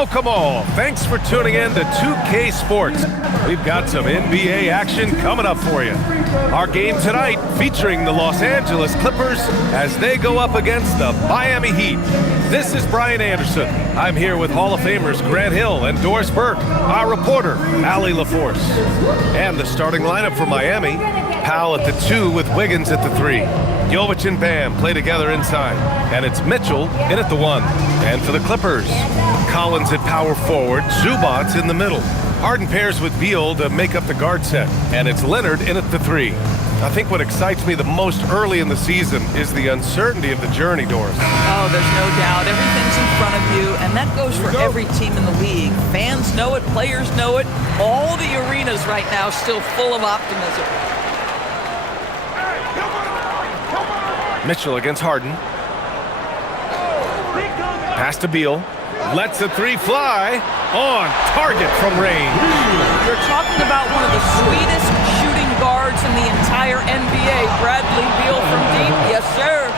Welcome all. Thanks for tuning in to 2K Sports. We've got some NBA action coming up for you. Our game tonight featuring the Los Angeles Clippers as they go up against the Miami Heat. This is Brian Anderson. I'm here with Hall of Famers Grant Hill and Doris Burke, our reporter, Allie LaForce. And the starting lineup for Miami, Powell at the 2 with Wiggins at the 3. Jovic and Bam play together inside, and it's Mitchell in at the 1. And for the Clippers, Collins at power forward, Zubac in the middle. Harden pairs with Beal to make up the guard set, and it's Leonard in at the 3. I think what excites me the most early in the season is the uncertainty of the journey, Doris. Oh, there's no doubt. Everything's in front of you, and that goes for every team in the league. Fans know it, players know it. All the arenas right now still full of optimism. Mitchell against Harden. Pass to Beal. Lets the 3 fly. On target from range. You're talking about one of the sweetest shooting guards in the entire NBA. Bradley Beal from deep. Yes, sir.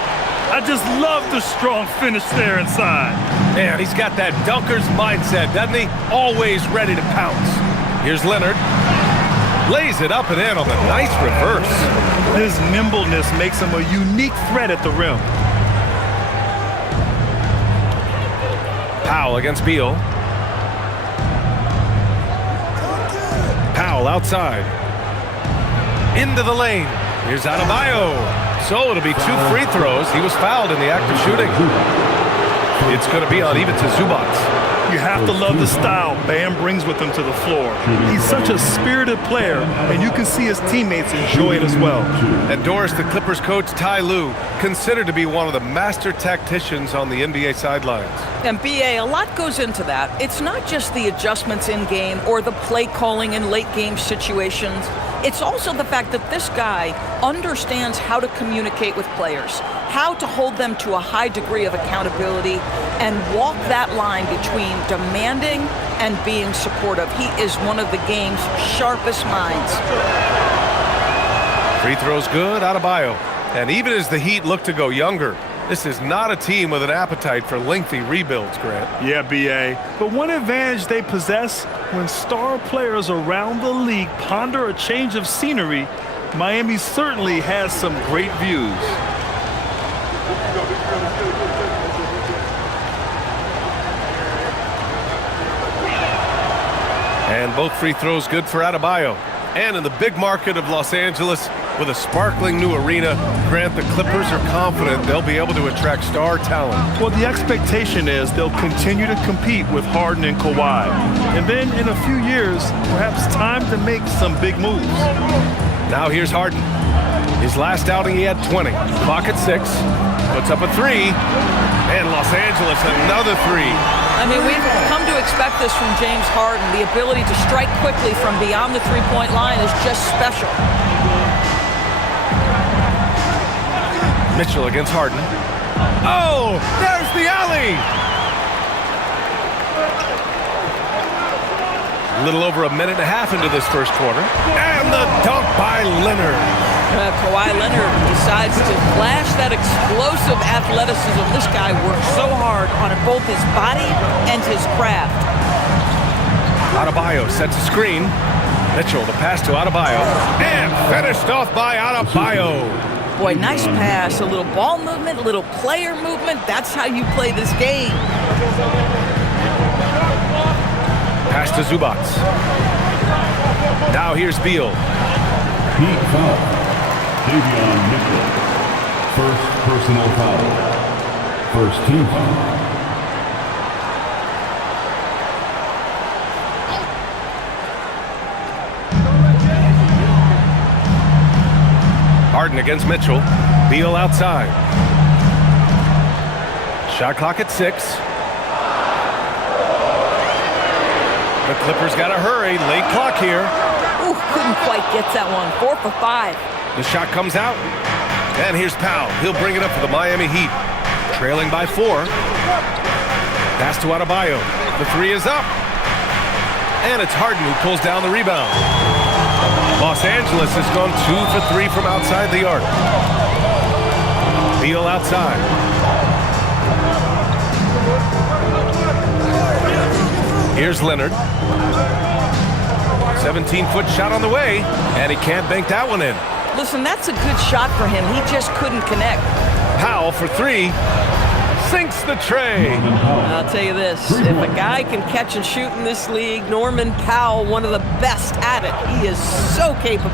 I just love the strong finish there inside. Man, he's got that dunker's mindset, doesn't he? Always ready to pounce. Here's Leonard. Lays it up and in on the nice reverse. His nimbleness makes him a unique threat at the rim. Powell against Beal. Powell outside. Into the lane. Here's Adebayo. So it'll be 2 free throws. He was fouled in the act of shooting. It's going to be uneven to Zubac. You have to love the style Bam brings with him to the floor. He's such a spirited player, and you can see his teammates enjoy it as well. And Doris, the Clippers coach Ty Lue, considered to be one of the master tacticians on the NBA sidelines. And BA, a lot goes into that. It's not just the adjustments in game or the play calling in late game situations. It's also the fact that this guy understands how to communicate with players, how to hold them to a high degree of accountability, and walk that line between demanding and being supportive. He is one of the game's sharpest minds. Free throws good, Adebayo. And even as the Heat look to go younger, this is not a team with an appetite for lengthy rebuilds, Grant. Yeah, B.A. But one advantage they possess, when star players around the league ponder a change of scenery, Miami certainly has some great views. And both free throws good for Adebayo. And in the big market of Los Angeles, with a sparkling new arena, Grant, the Clippers are confident they'll be able to attract star talent. Well, the expectation is they'll continue to compete with Harden and Kawhi. And then in a few years, perhaps time to make some big moves. Now here's Harden. His last outing, he had 20. Clock at 6. Puts up a 3. And Los Angeles, another 3. I mean, we've come to expect this from James Harden. The ability to strike quickly from beyond the three-point line is just special. Mitchell against Harden. Oh, there's the alley! A little over a minute and a half into this first quarter. And the dunk by Leonard. Kawhi Leonard decides to flash that explosive athleticism. This guy works so hard on both his body and his craft. Adebayo sets a screen. Mitchell, the pass to Adebayo. And finished off by Adebayo. Boy, nice pass. A little ball movement, a little player movement. That's how you play this game. Pass to Zubac. Now here's Beal. Heat foul. Davion Mitchell. First personal foul. First team foul. Harden against Mitchell. Beal outside. Shot clock at 6. The Clippers got to hurry. Late clock here. Ooh, couldn't quite get that one. 4 for 5. The shot comes out. And here's Powell. He'll bring it up for the Miami Heat. Trailing by 4. Pass to Adebayo. The 3 is up. And it's Harden who pulls down the rebound. Los Angeles has gone 2 for 3 from outside the arc. Beal outside. Here's Leonard. 17-foot shot on the way, and he can't bank that one in. Listen, that's a good shot for him. He just couldn't connect. Powell for three. Sinks the tray. I'll tell you this, if a guy can catch and shoot in this league, Norman Powell, one of the best at it. He is so capable.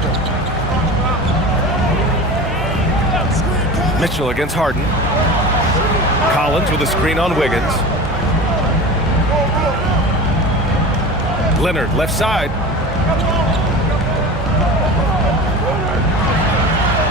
Mitchell against Harden. Collins with a screen on Wiggins. Leonard, left side.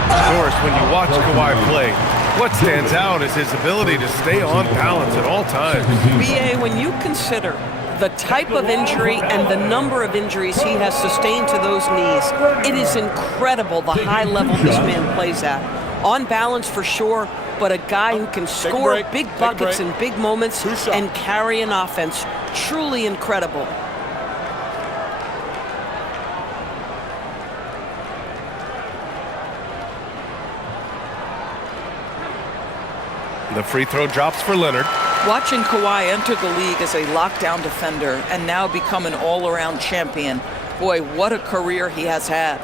Of course, when you watch Kawhi play, what stands out is his ability to stay on balance at all times. BA, when you consider the type of injury and the number of injuries he has sustained to those knees, it is incredible the high level this man plays at. On balance for sure, but a guy who can score big buckets in big moments and carry an offense. Truly incredible. The free throw drops for Leonard. Watching Kawhi enter the league as a lockdown defender and now become an all-around champion, boy, what a career he has had.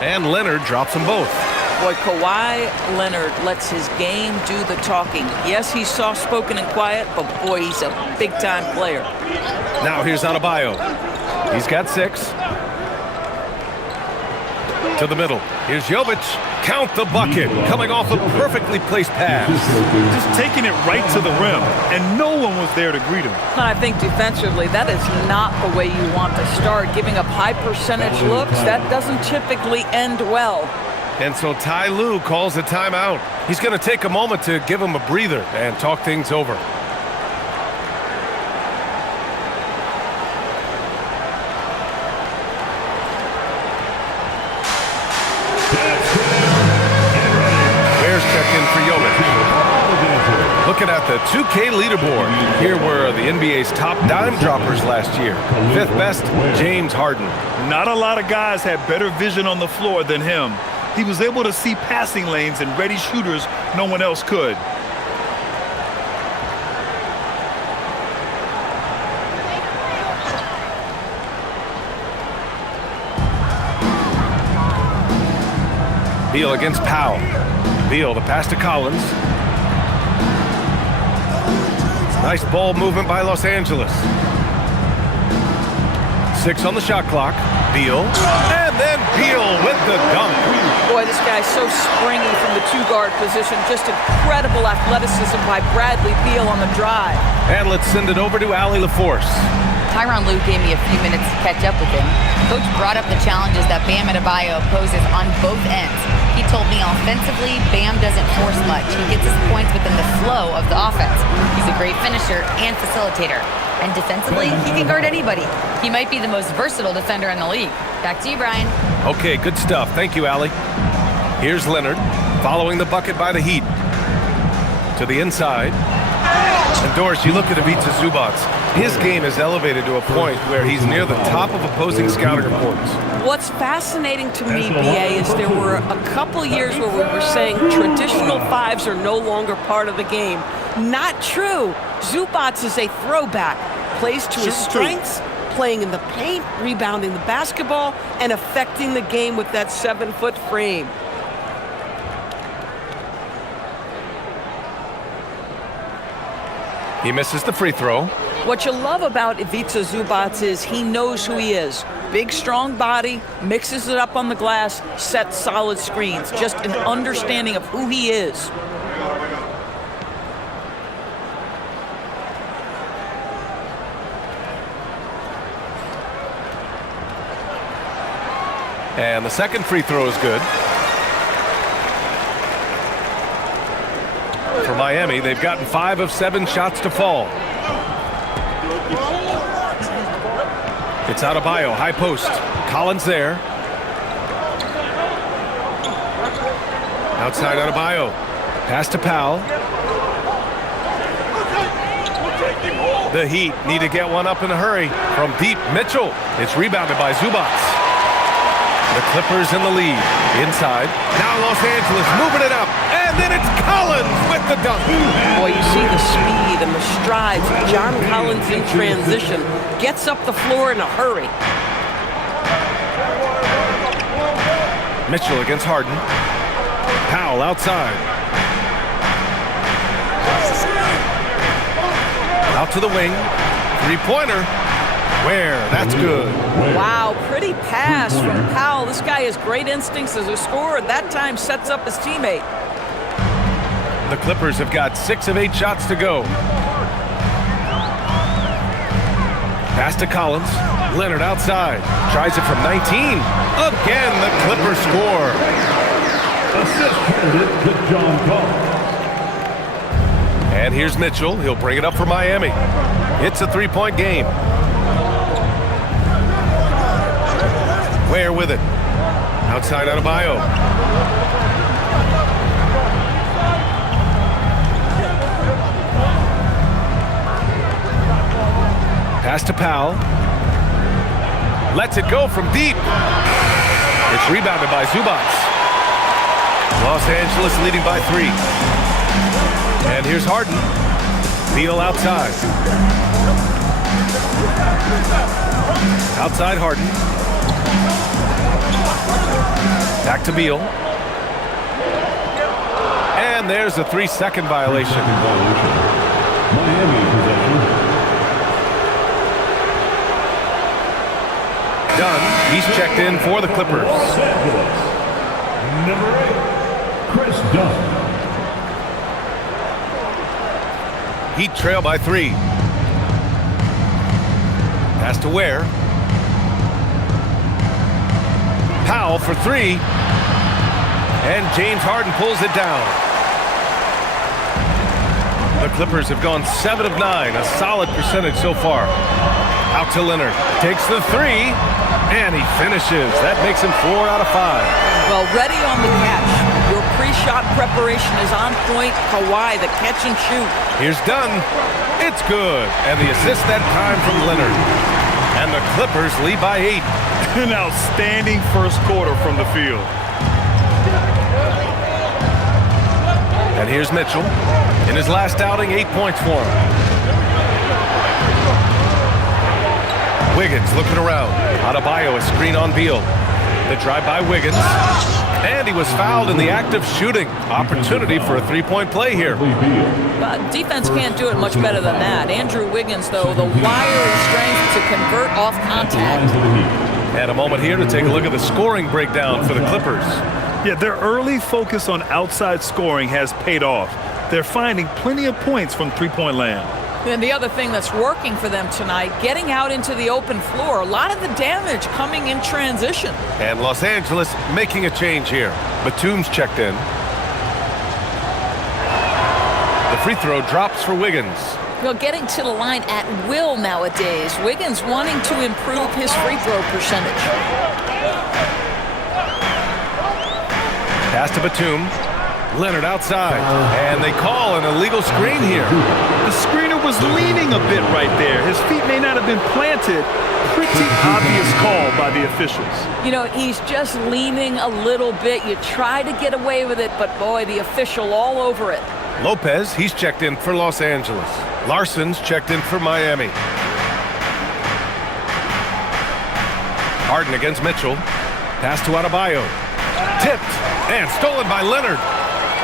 And Leonard drops them both. Boy, Kawhi Leonard lets his game do the talking. Yes, he's soft-spoken and quiet, but boy, he's a big-time player. Now here's Adebayo. He's got 6. To the middle. Here's Jovic. Count the bucket. Coming off a perfectly placed pass. Just taking it right to the rim, and no one was there to greet him. I think defensively, that is not the way you want to start. Giving up high percentage looks, that doesn't typically end well. And so Ty Lue calls a timeout. He's going to take a moment to give him a breather and talk things over. Looking at the 2K leaderboard, here were the NBA's top dime droppers last year. 5th best, James Harden. Not a lot of guys had better vision on the floor than him. He was able to see passing lanes and ready shooters no one else could. Beal against Powell. Beal, the pass to Collins. Nice ball movement by Los Angeles. 6 on the shot clock. Beal. And then Beal with the dunk. Boy, this guy's so springy from the 2-guard position. Just incredible athleticism by Bradley Beal on the drive. And let's send it over to Allie LaForce. Tyronn Lue gave me a few minutes to catch up with him. Coach brought up the challenges that Bam Adebayo poses on both ends. He told me offensively, Bam doesn't force much. He gets his points within the flow of the offense. He's a great finisher and facilitator. And defensively, he can guard anybody. He might be the most versatile defender in the league. Back to you, Brian. Okay, good stuff. Thank you, Allie. Here's Leonard, following the bucket by the Heat. To the inside. And Doris, you look at Ivica Zubac. His game is elevated to a point where he's near the top of opposing scouting reports. What's fascinating to me, BA, is there were a couple years where we were saying traditional 5s are no longer part of the game. Not true. Zubac is a throwback. Plays to his strengths, playing in the paint, rebounding the basketball, and affecting the game with that 7-foot frame. He misses the free throw. What you love about Ivica Zubac is he knows who he is. Big, strong body, mixes it up on the glass, sets solid screens. Just an understanding of who he is. And the second free throw is good. For Miami, they've gotten 5 of 7 shots to fall. It's Adebayo, high post. Collins there. Outside Adebayo. Pass to Powell. The Heat need to get one up in a hurry. From deep, Mitchell. It's rebounded by Zubac. The Clippers in the lead. Inside. Now Los Angeles moving it up. And then it's Collins with the dunk. Boy, you see the speed and the strides of John Collins in transition. Gets up the floor in a hurry. Mitchell against Harden. Powell outside. Out to the wing. Three-pointer. Where? That's good. Wow, pretty pass from Powell. This guy has great instincts as a scorer. That time sets up his teammate. The Clippers have got 6 of 8 shots to go. Pass to Collins. Leonard outside. Tries it from 19. Again, the Clippers score. Assist credit to John Collins. And here's Mitchell. He'll bring it up for Miami. It's a 3-point game. Ware with it. Outside Adebayo. Pass to Powell. Lets it go from deep. It's rebounded by Zubac. Los Angeles leading by 3. And here's Harden. Beal outside. Outside Harden. Back to Beal. And there's a 3-second violation. Miami possession. Dunn, he's checked in for the Clippers. Los Angeles. Number 8, Chris Dunn. Heat trail by 3. Pass to Ware. Powell for 3. And James Harden pulls it down. The Clippers have gone 7 of 9, a solid percentage so far. Out to Leonard. Takes the 3. And he finishes. That makes him 4 out of 5. Well, ready on the catch. Your pre-shot preparation is on point. Kawhi, the catch and shoot. Here's Dunn. It's good. And the assist that time from Leonard. And the Clippers lead by 8. An outstanding first quarter from the field. And here's Mitchell. In his last outing, 8 points for him. Wiggins looking around. Adebayo, a screen on Beal. The drive by Wiggins. And he was fouled in the act of shooting. Opportunity for a 3-point play here. Defense can't do it much better than that. Andrew Wiggins, though, the wiry strength to convert off contact. And a moment here to take a look at the scoring breakdown for the Clippers. Yeah, their early focus on outside scoring has paid off. They're finding plenty of points from three-point land. And the other thing that's working for them tonight, getting out into the open floor. A lot of the damage coming in transition. And Los Angeles making a change here. Batum's checked in. The free throw drops for Wiggins. Well, getting to the line at will nowadays. Wiggins wanting to improve his free throw percentage. Pass to Batum. Leonard outside. And they call an illegal screen here. The screener was leaning a bit right there. His feet may not have been planted. Pretty obvious call by the officials. You know, he's just leaning a little bit. You try to get away with it, but boy, the official all over it. Lopez, he's checked in for Los Angeles. Larson's checked in for Miami. Harden against Mitchell. Pass to Adebayo. Tipped and stolen by Leonard.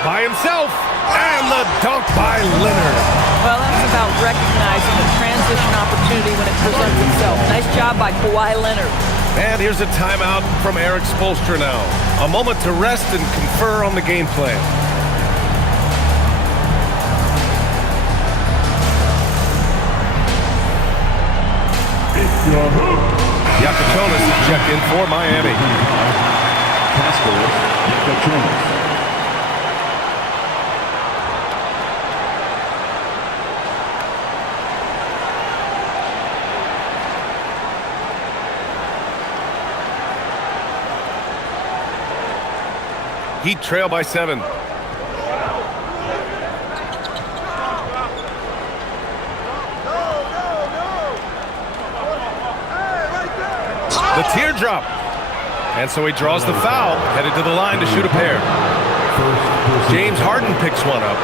By himself. And the dunk by Leonard. Well, that's about recognizing the transition opportunity when it presents itself. Nice job by Kawhi Leonard. And here's a timeout from Eric Spoelstra now. A moment to rest and confer on the game plan. Yakatonis is checked in for Miami. Heat trail by 7. The teardrop. And so he draws the foul, headed to the line to shoot a pair. James Harden picks one up.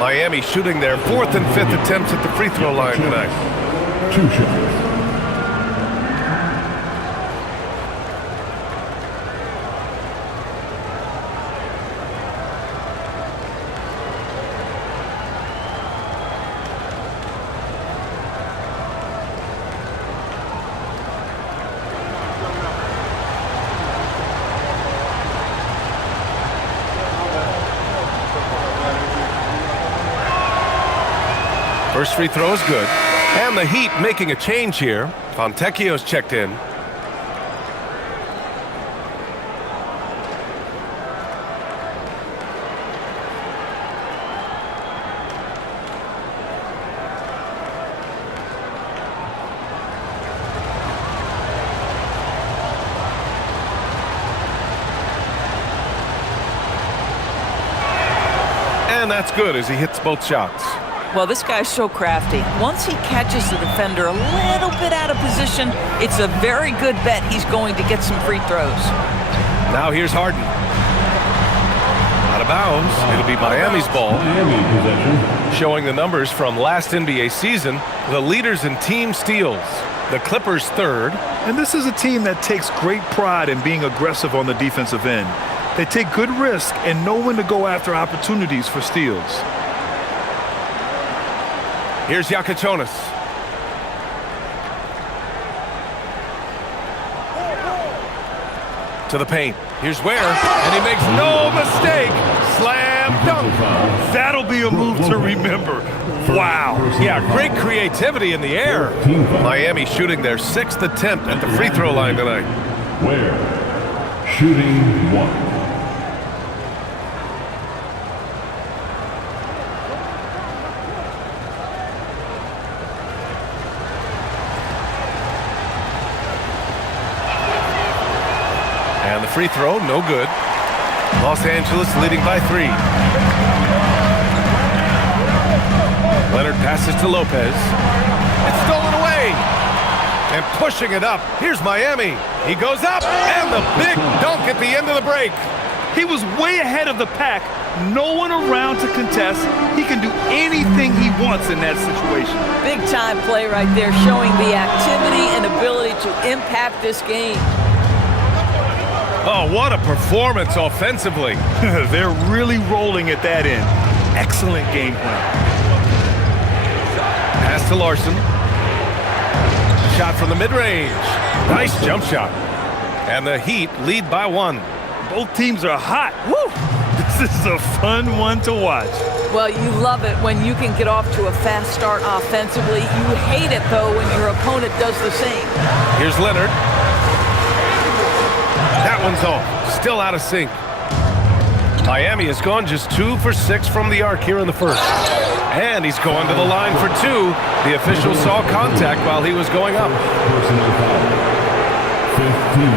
Miami shooting their 4th and 5th attempts at the free throw line tonight. 2 shots. First free throw is good. And the Heat making a change here. Fontecchio's checked in. And that's good as he hits both shots. Well, this guy's so crafty. Once he catches the defender a little bit out of position, it's a very good bet he's going to get some free throws. Now here's Harden. Out of bounds. It'll be Miami's ball. Miami possession. Showing the numbers from last NBA season, the leaders in team steals. The Clippers 3rd. And this is a team that takes great pride in being aggressive on the defensive end. They take good risk and know when to go after opportunities for steals. Here's Yakachonis. To the paint. Here's Ware, and he makes no mistake. Slam dunk. That'll be a move to remember. Wow. Yeah, great creativity in the air. Miami shooting their 6th attempt at the free throw line tonight. Ware shooting 1. And the free throw, no good. Los Angeles leading by 3. Leonard passes to Lopez. It's stolen away. And pushing it up. Here's Miami. He goes up, and the big dunk at the end of the break. He was way ahead of the pack. No one around to contest. He can do anything he wants in that situation. Big time play right there, showing the activity and ability to impact this game. Oh, what a performance offensively. They're really rolling at that end. Excellent game plan. Pass to Larson. Shot from the mid-range. Nice jump shot. And the Heat lead by 1. Both teams are hot. Woo! This is a fun one to watch. Well, you love it when you can get off to a fast start offensively. You hate it, though, when your opponent does the same. Here's Leonard. That one's off. Still out of sync. Miami has gone just 2 for 6 from the arc here in the first. And he's going to the line for 2. The official saw contact while he was going up. Personal foul. 15.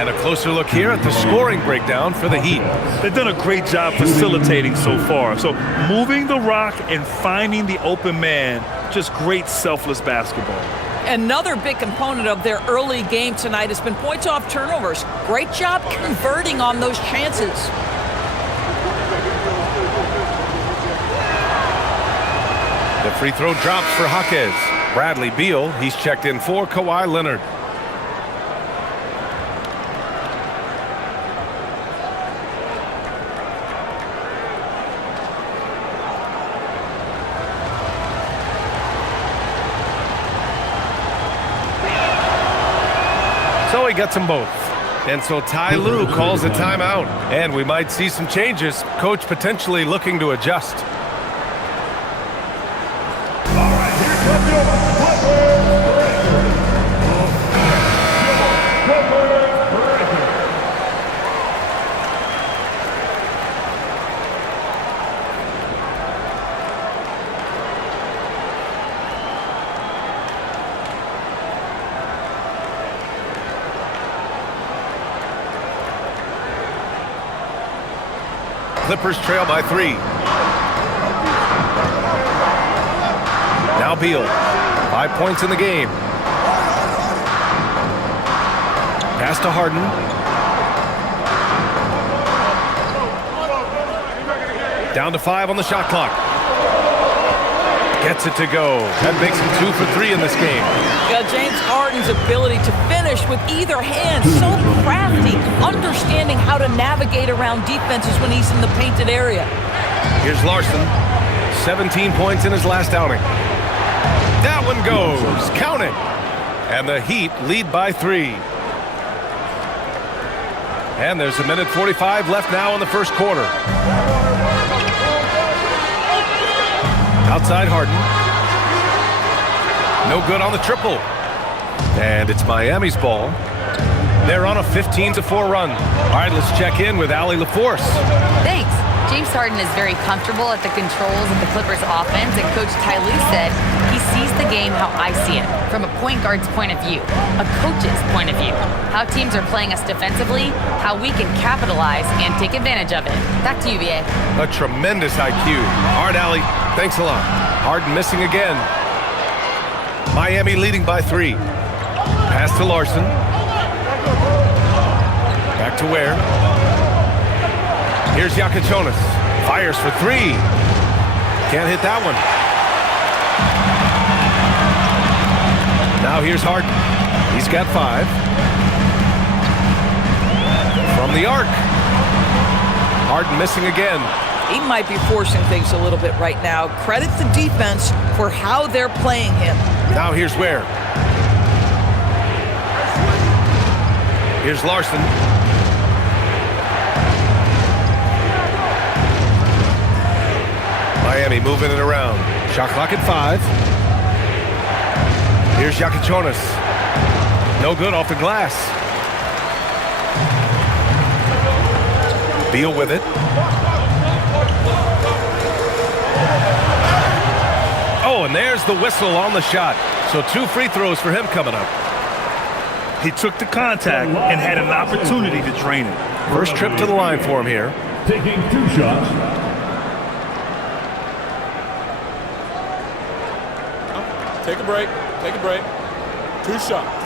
And a closer look here at the scoring breakdown for the Heat. They've done a great job facilitating so far. So moving the rock and finding the open man, just great selfless basketball. Another big component of their early game tonight has been points off turnovers. Great job converting on those chances. The free throw drops for Jaquez. Bradley Beal, he's checked in for Kawhi Leonard. So he gets them both. And so Ty Lue calls a timeout. And we might see some changes. Coach potentially looking to adjust. All right, here comes your Clippers trail by 3. Now Beal. 5 points in the game. Pass to Harden. Down to 5 on the shot clock. Gets it to go. That makes him 2 for 3 in this game. Yeah, James Harden's ability to finish with either hand, so crafty, understanding how to navigate around defenses when he's in the painted area. Here's Larson. 17 points in his last outing. That one goes. Count it. And the Heat lead by 3. And there's 1:45 left now in the first quarter. Outside Harden. No good on the triple. And it's Miami's ball. They're on a 15-4 run. All right, let's check in with Allie LaForce. Thanks. James Harden is very comfortable at the controls of the Clippers offense, and Coach Ty Lue said he sees the game how I see it, from a point guard's point of view, a coach's point of view, how teams are playing us defensively, how we can capitalize and take advantage of it. Back to you, BA. A tremendous IQ. All right, Allie, thanks a lot. Harden missing again. Miami leading by 3. Pass to Larson. Back to Ware. Here's Yakichonis. Fires for 3. Can't hit that one. Now here's Harden. He's got 5. From the arc. Harden missing again. He might be forcing things a little bit right now. Credit the defense for how they're playing him. Now here's Ware. Here's Larson. Miami moving it around. Shot clock at 5. Here's Yakichonis. No good off the glass. Beal with it. Oh, and there's the whistle on the shot. So 2 free throws for him coming up. He took the contact and had an opportunity to drain it. First trip to the line for him here. Taking 2 shots. Take a break. Take a break. 2 shots.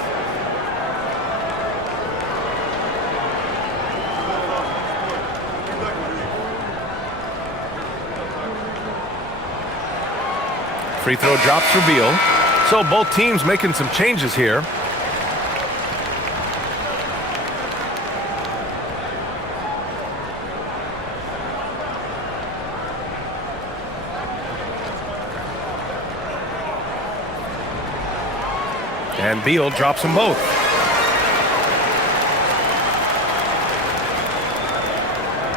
Free throw drops for Beal. So both teams making some changes here. And Beal drops them both.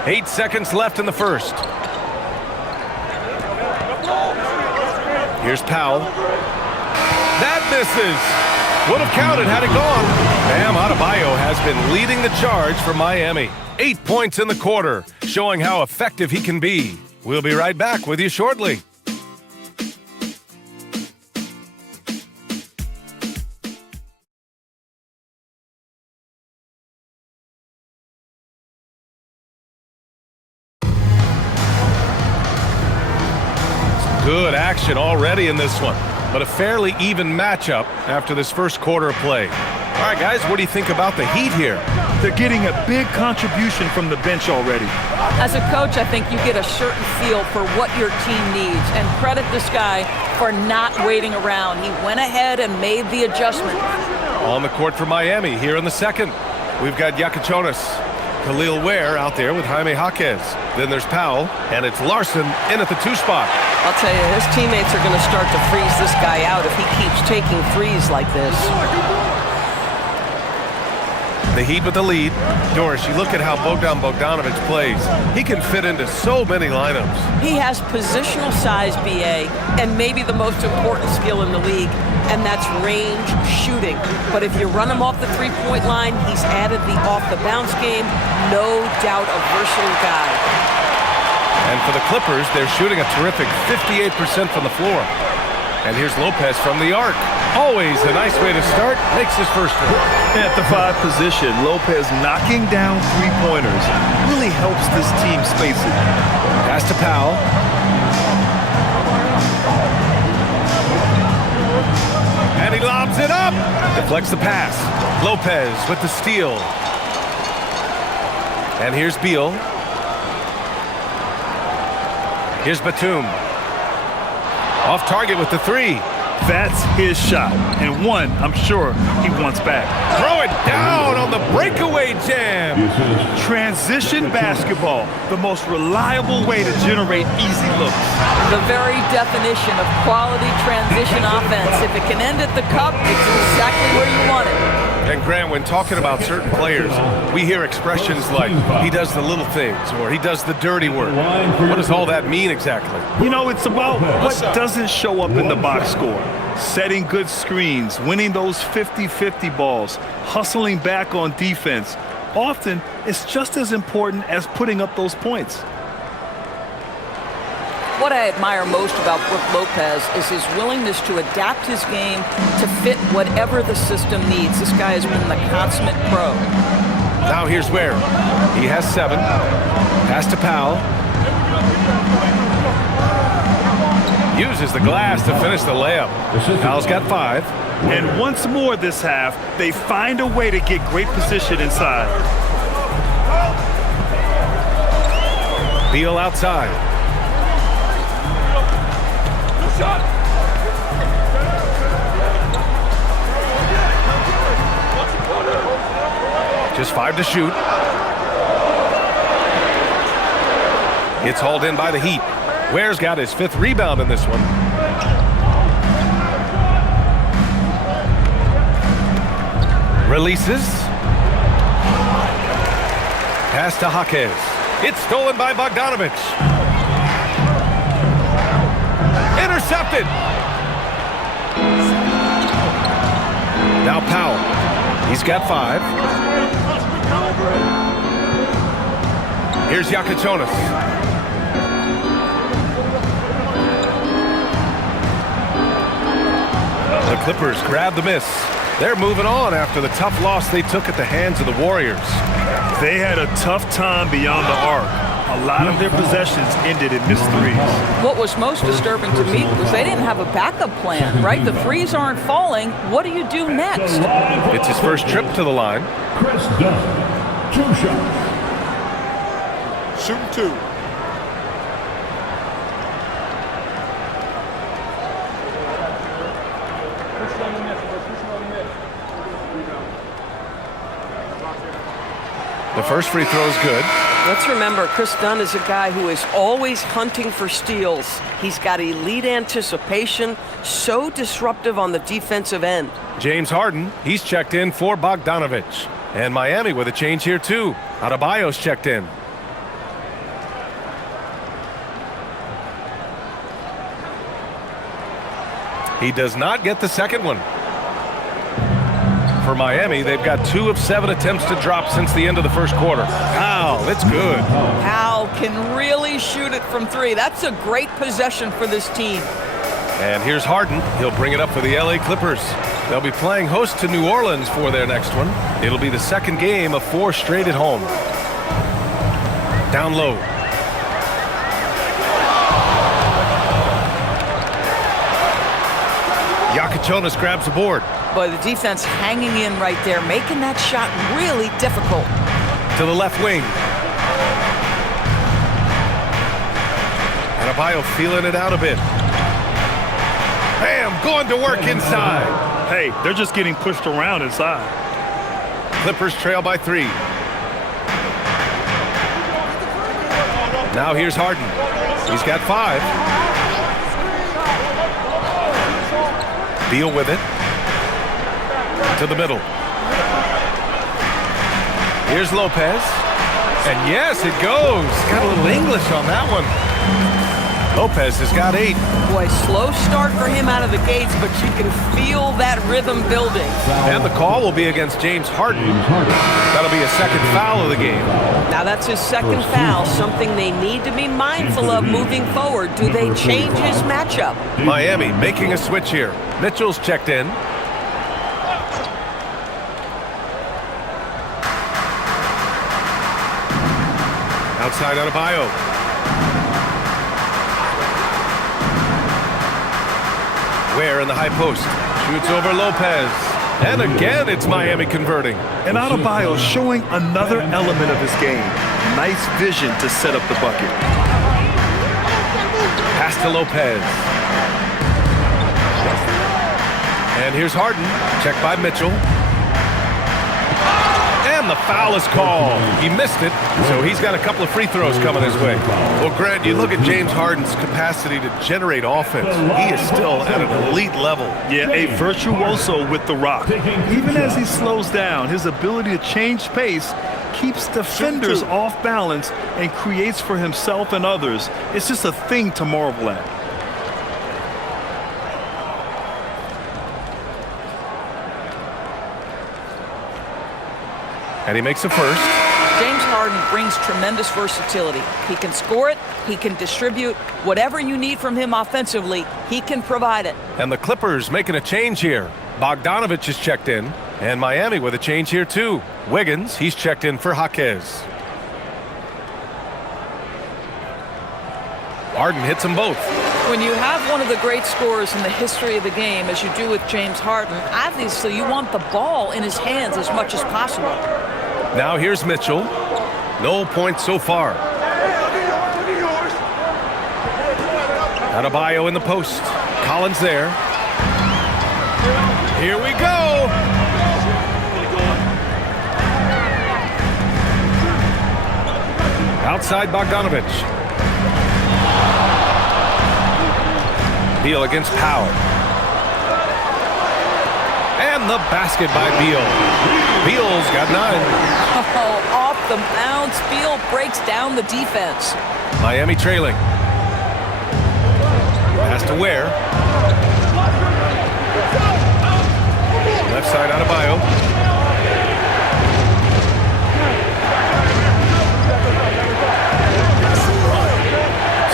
Eight seconds left in the first. Here's Powell. That misses. Would have counted had it gone. Bam Adebayo has been leading the charge for Miami. 8 points in the quarter, showing how effective he can be. We'll be right back with you shortly. Good action already in this one, but a fairly even matchup after this first quarter of play. All right, guys, what do you think about the Heat here? They're getting a big contribution from the bench already. As a coach, I think you get a certain feel for what your team needs, and credit this guy for not waiting around. He went ahead and made the adjustment. On the court for Miami here in the second. We've got Yakichonis, Khalil Ware out there with Jaime Jaquez. Then there's Powell, and it's Larson in at the 2 spot. I'll tell you, his teammates are going to start to freeze this guy out if he keeps taking threes like this. The Heat with the lead. Doris, you look at how Bogdan Bogdanovic plays. He can fit into so many lineups. He has positional size, BA, and maybe the most important skill in the league, and that's range shooting. But if you run him off the three-point line, he's added the off-the-bounce game. No doubt a versatile guy. And for the Clippers, they're shooting a terrific 58% from the floor. And here's Lopez from the arc. Always a nice way to start. Makes his first one. At the 5 position, Lopez knocking down three-pointers really helps this team space it. Pass to Powell. And he lobs Opens it up. Deflects the pass. Lopez with the steal. And here's Beal. Here's Batum. Off target with the three. That's his shot, and one I'm sure he wants back. Throw it down on the breakaway jam. Transition basketball, the most reliable way to generate easy looks. The very definition of quality transition offense. If it can end at the cup, it's exactly where you want it. And Grant, when talking about certain players, we hear expressions like, he does the little things, or he does the dirty work. What does all that mean exactly? You know, it's about what doesn't show up in the box score. Setting good screens, winning those 50-50 balls, hustling back on defense. Often, it's just as important as putting up those points. What I admire most about Brook Lopez is his willingness to adapt his game to fit whatever the system needs. This guy has been the consummate pro. Now here's where. He has 7. Pass to Powell. Uses the glass to finish the layup. Powell's got 5. And once more this half, they find a way to get great position inside. Beal outside. Just 5 to shoot. It's hauled in by the Heat. Ware's got his 5th rebound in this one. Releases. Pass to Jaquez. It's stolen by Bogdanovich. Intercepted. Now Powell. He's got 5. Here's Yakichonis. The Clippers grab the miss. They're moving on after the tough loss they took at the hands of the Warriors. They had a tough time beyond the arc. A lot of their possessions ended in missed threes. What was most disturbing to me was they didn't have a backup plan, right? The threes aren't falling. What do you do next? It's his first trip to the line. Chris Dunn, 2 shots. Shooting 2. The first free throw is good. Let's remember, Chris Dunn is a guy who is always hunting for steals. He's got elite anticipation, so disruptive on the defensive end. James Harden, he's checked in for Bogdanovich. And Miami with a change here too. Adebayo's checked in. He does not get the second one. For Miami, they've got 2 of 7 attempts to drop since the end of the first quarter. Wow, that's good. Powell can really shoot it from 3. That's a great possession for this team. And here's Harden. He'll bring it up for the LA Clippers. They'll be playing host to New Orleans for their next one. It'll be the second game of 4 straight at home. Down low. Yakichonis grabs the board. Boy, the defense hanging in right there, making that shot really difficult. To the left wing. Adebayo feeling it out a bit. Bam, going to work inside. Hey, they're just getting pushed around inside. Clippers trail by 3. Now here's Harden. He's got 5. Beal with it. To the middle. Here's Lopez. And yes, it goes. Got a little English on that one. Lopez has got 8. Boy, slow start for him out of the gates, but you can feel that rhythm building. And the call will be against James Harden. That'll be a second foul of the game. Now that's his second foul, something they need to be mindful of moving forward. Do they change his matchup? Miami making a switch here. Mitchell's checked in. Outside Adebayo. Ware in the high post. Shoots over Lopez. And again, it's Miami converting. And Adebayo showing another element of his game. Nice vision to set up the bucket. Pass to Lopez. And here's Harden. Checked by Mitchell. And the foul is called. He missed it, so he's got a couple of free throws coming his way. Well, Grant, you look at James Harden's capacity to generate offense. He is still at an elite level. Yeah, a virtuoso with the rock. Even as he slows down, his ability to change pace keeps defenders off balance and creates for himself and others. It's just a thing to marvel at. And he makes a first. James Harden brings tremendous versatility. He can score it, he can distribute. Whatever you need from him offensively, he can provide it. And the Clippers making a change here. Bogdanovich is checked in. And Miami with a change here too. Wiggins, he's checked in for Jaquez. Harden hits them both. When you have one of the great scorers in the history of the game, as you do with James Harden, obviously you want the ball in his hands as much as possible. Now here's Mitchell. No points so far. Adebayo in the post. Collins there. Here we go. Outside Bogdanovich. Beal against Powell. And the basket by Beal. Beal's got 9. Oh, off the bounce, Beal breaks down the defense. Miami trailing. Pass to Ware. Left side Adebayo.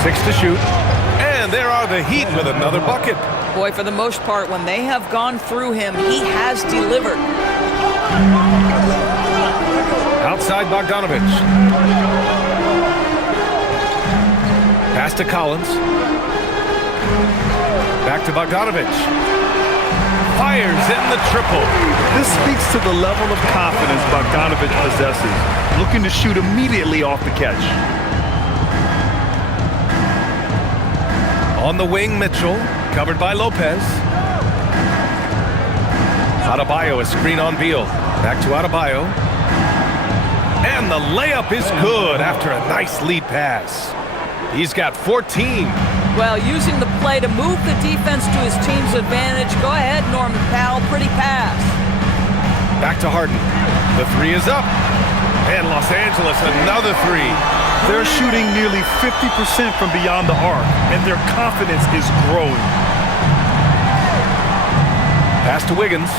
Six to shoot. And there are the Heat with another bucket. Boy, for the most part, when they have gone through him, he has delivered. Outside Bogdanovich. Pass to Collins. Back to Bogdanovich. Fires in the triple. This speaks to the level of confidence Bogdanovich possesses. Looking to shoot immediately off the catch. On the wing, Mitchell, covered by Lopez. Adebayo, a screen on Beal. Back to Adebayo. And the layup is good after a nice lead pass. He's got 14. Well, using the play to move the defense to his team's advantage. Go ahead, Norman Powell. Pretty pass. Back to Harden. The three is up. And Los Angeles, another three. They're shooting nearly 50% from beyond the arc, and their confidence is growing. Pass to Wiggins.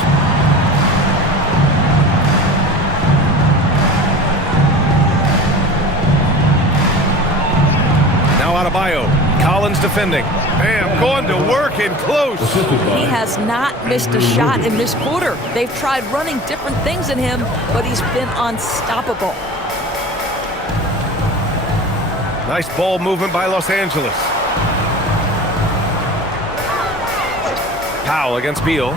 Now Adebayo. Collins defending. Bam, going to work in close. He has not missed a shot in this quarter. They've tried running different things at him, but he's been unstoppable. Nice ball movement by Los Angeles. Powell against Beal.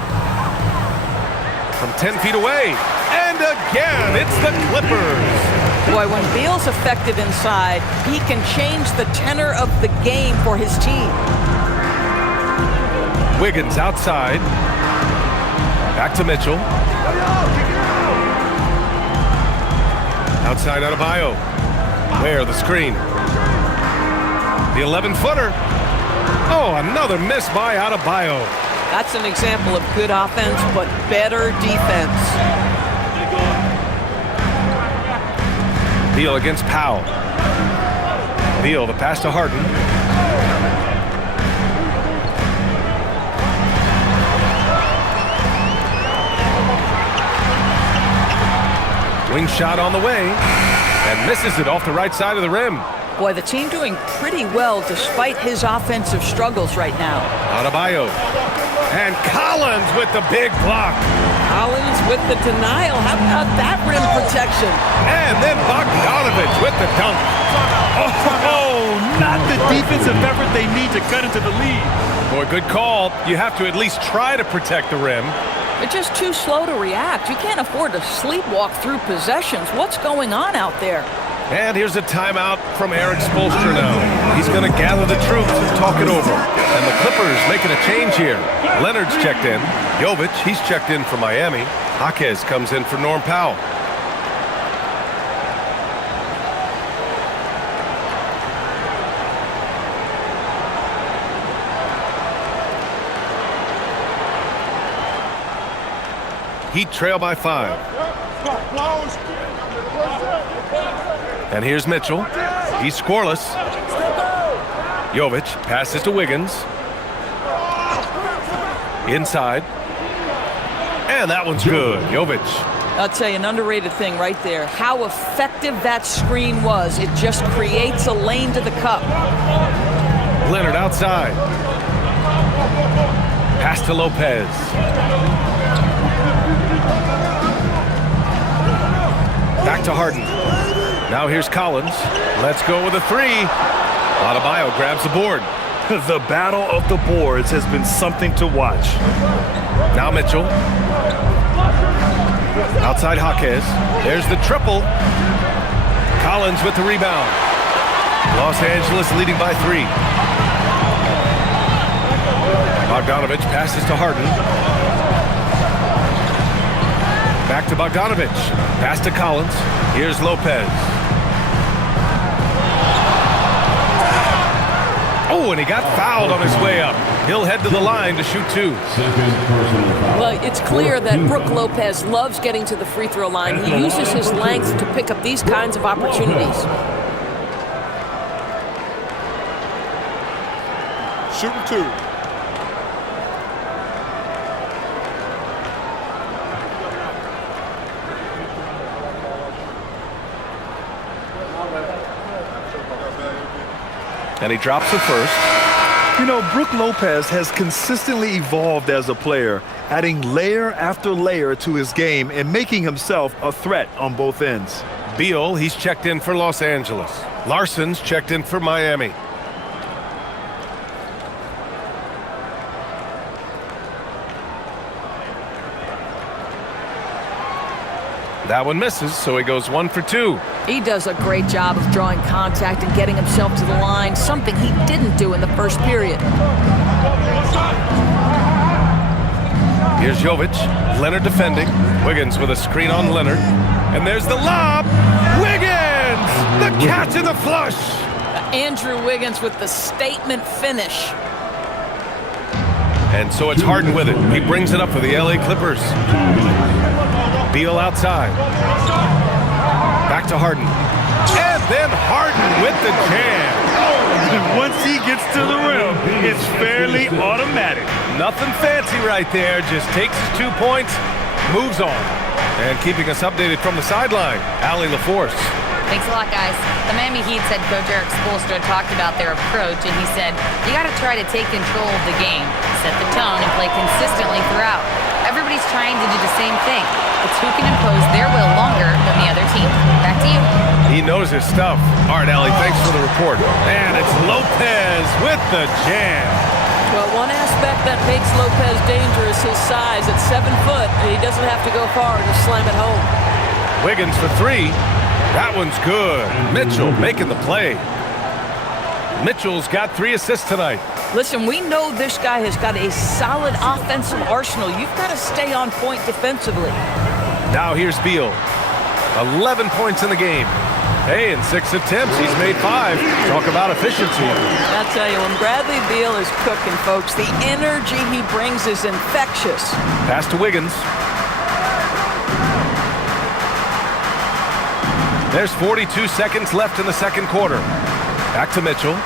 From 10 feet away. And again, it's the Clippers. Boy, when Beal's effective inside, he can change the tenor of the game for his team. Wiggins outside. Back to Mitchell. Outside Adebayo. Where the screen. The 11-footer. Oh, another miss by Adebayo. That's an example of good offense, but better defense. Beal against Powell. Beal, the pass to Harden. Wing shot on the way. And misses it off the right side of the rim. Boy, the team doing pretty well despite his offensive struggles right now. Adebayo. And Collins with the big block. Collins with the denial. How about that rim protection? And then Bogdanovich with the dunk. Oh, not the defensive effort they need to cut into the lead. Boy, good call. You have to at least try to protect the rim. They're just too slow to react. You can't afford to sleepwalk through possessions. What's going on out there? And here's a timeout from Eric Spoelstra now. He's going to gather the troops and talk it over. And the Clippers making a change here. Leonard's checked in. Jovic, he's checked in for Miami. Jaquez comes in for Norm Powell. Heat trail by 5. And here's Mitchell. He's scoreless. Jovic passes to Wiggins. Inside. And that one's good. Jovic. I'll tell you, an underrated thing right there. How effective that screen was. It just creates a lane to the cup. Leonard outside. Pass to Lopez. Back to Harden. Now here's Collins. Let's go with a 3. Adebayo grabs the board. The battle of the boards has been something to watch. Now Mitchell. Outside Jaquez. There's the triple. Collins with the rebound. Los Angeles leading by 3. Bogdanovich passes to Harden. Back to Bogdanovich. Pass to Collins. Here's Lopez. Oh, and he got fouled on his way up. He'll head to the line to shoot 2. Well, it's clear that Brook Lopez loves getting to the free throw line. He uses his length to pick up these kinds of opportunities. Shooting 2. And he drops the first. You know, Brook Lopez has consistently evolved as a player, adding layer after layer to his game and making himself a threat on both ends. Beal, he's checked in for Los Angeles. Larson's checked in for Miami. That one misses, so he goes 1 for 2. He does a great job of drawing contact and getting himself to the line, something he didn't do in the first period. Here's Jovic. Leonard defending. Wiggins with a screen on Leonard. And there's the lob. Wiggins! The catch and the flush. Andrew Wiggins with the statement finish. And so it's Harden with it. He brings it up for the LA Clippers. Beal outside. Back to Harden. And then Harden with the jam. Once he gets to the rim, it's fairly automatic. Nothing fancy right there. Just takes his 2 points, moves on. And keeping us updated from the sideline, Allie LaForce. Thanks a lot, guys. The Miami Heat's head coach Eric Spoelstra talked about their approach, and he said, you got to try to take control of the game, set the tone, and play consistently throughout. Everybody's trying to do the same thing. It's who can impose their will longer than the other team. Back to you. He knows his stuff. All right, Allie, thanks for the report. And it's Lopez with the jam. Well, one aspect that makes Lopez dangerous, his size. At 7 foot, he doesn't have to go far to slam it home. Wiggins for 3. That one's good. Mitchell making the play. Mitchell's got 3 assists tonight. Listen, we know this guy has got a solid offensive arsenal. You've got to stay on point defensively. Now here's Beal. 11 points in the game. Hey, in 6 attempts, he's made 5. Talk about efficiency. I'll tell you, when Bradley Beal is cooking, folks, the energy he brings is infectious. Pass to Wiggins. There's 42 seconds left in the second quarter. Back to Mitchell.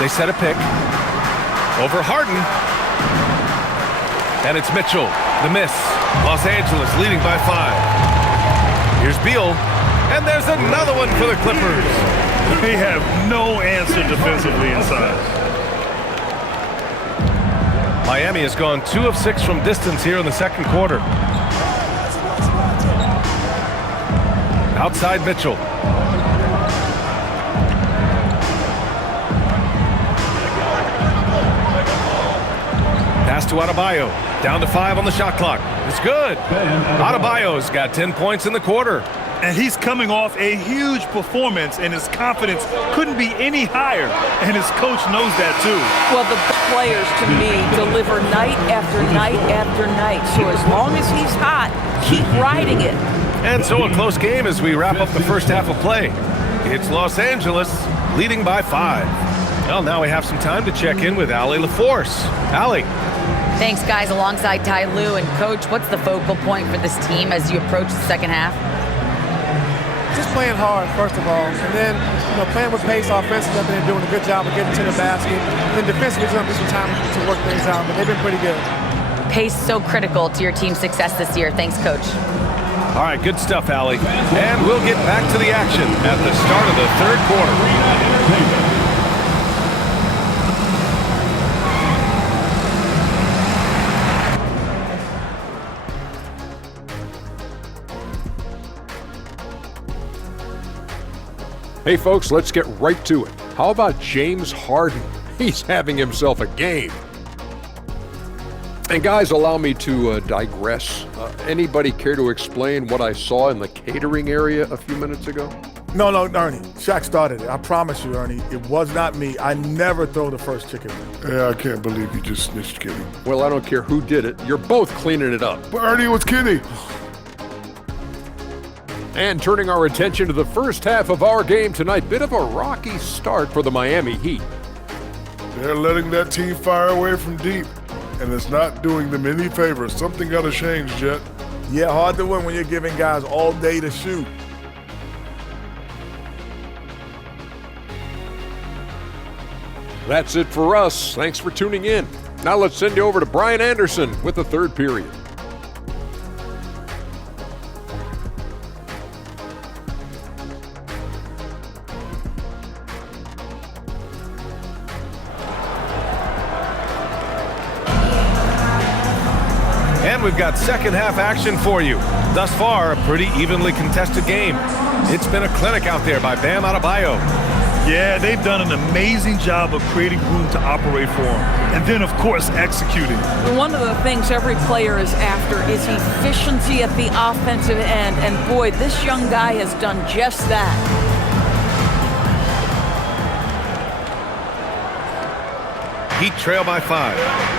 They set a pick. Over Harden. And it's Mitchell. The miss. Los Angeles leading by 5. Here's Beal. And there's another one for the Clippers. They have no answer defensively inside. Miami has gone 2 of 6 from distance here in the second quarter. Outside Mitchell. Pass to Adebayo. Down to 5 on the shot clock. It's good. Adebayo's got 10 points in the quarter. And he's coming off a huge performance, and his confidence couldn't be any higher. And his coach knows that, too. Well, the players, to me, deliver night after night after night. So as long as he's hot, keep riding it. And so a close game as we wrap up the first half of play. It's Los Angeles leading by 5. Well, now we have some time to check in with Allie LaForce. Allie. Thanks, guys. Alongside Ty Lue. And, Coach, what's the focal point for this team as you approach the second half? Just playing hard, first of all, and then playing with pace offensively. They've been doing a good job of getting to the basket. And then defensively, it's going to be some time to work things out, but they've been pretty good. Pace so critical to your team's success this year. Thanks, Coach. All right, good stuff, Allie. And we'll get back to the action at the start of the third quarter. Hey folks, let's get right to it. How about James Harden? He's having himself a game. And guys, allow me to digress. Anybody care to explain what I saw in the catering area a few minutes ago? No, Ernie. Shaq started it. I promise you, Ernie. It was not me. I never throw the first chicken wing. Yeah, I can't believe you just snitched Kitty. Well, I don't care who did it. You're both cleaning it up. But Ernie was Kitty. And turning our attention to the first half of our game tonight, bit of a rocky start for the Miami Heat. They're letting that team fire away from deep, and it's not doing them any favors. Something got to change, Jet. Yeah, hard to win when you're giving guys all day to shoot. That's it for us. Thanks for tuning in. Now let's send you over to Brian Anderson with the third period. And we've got second half action for you. Thus far, a pretty evenly contested game. It's been a clinic out there by Bam Adebayo. Yeah, they've done an amazing job of creating room to operate for him. And then, of course, executing. One of the things every player is after is efficiency at the offensive end. And boy, this young guy has done just that. Heat trail by 5.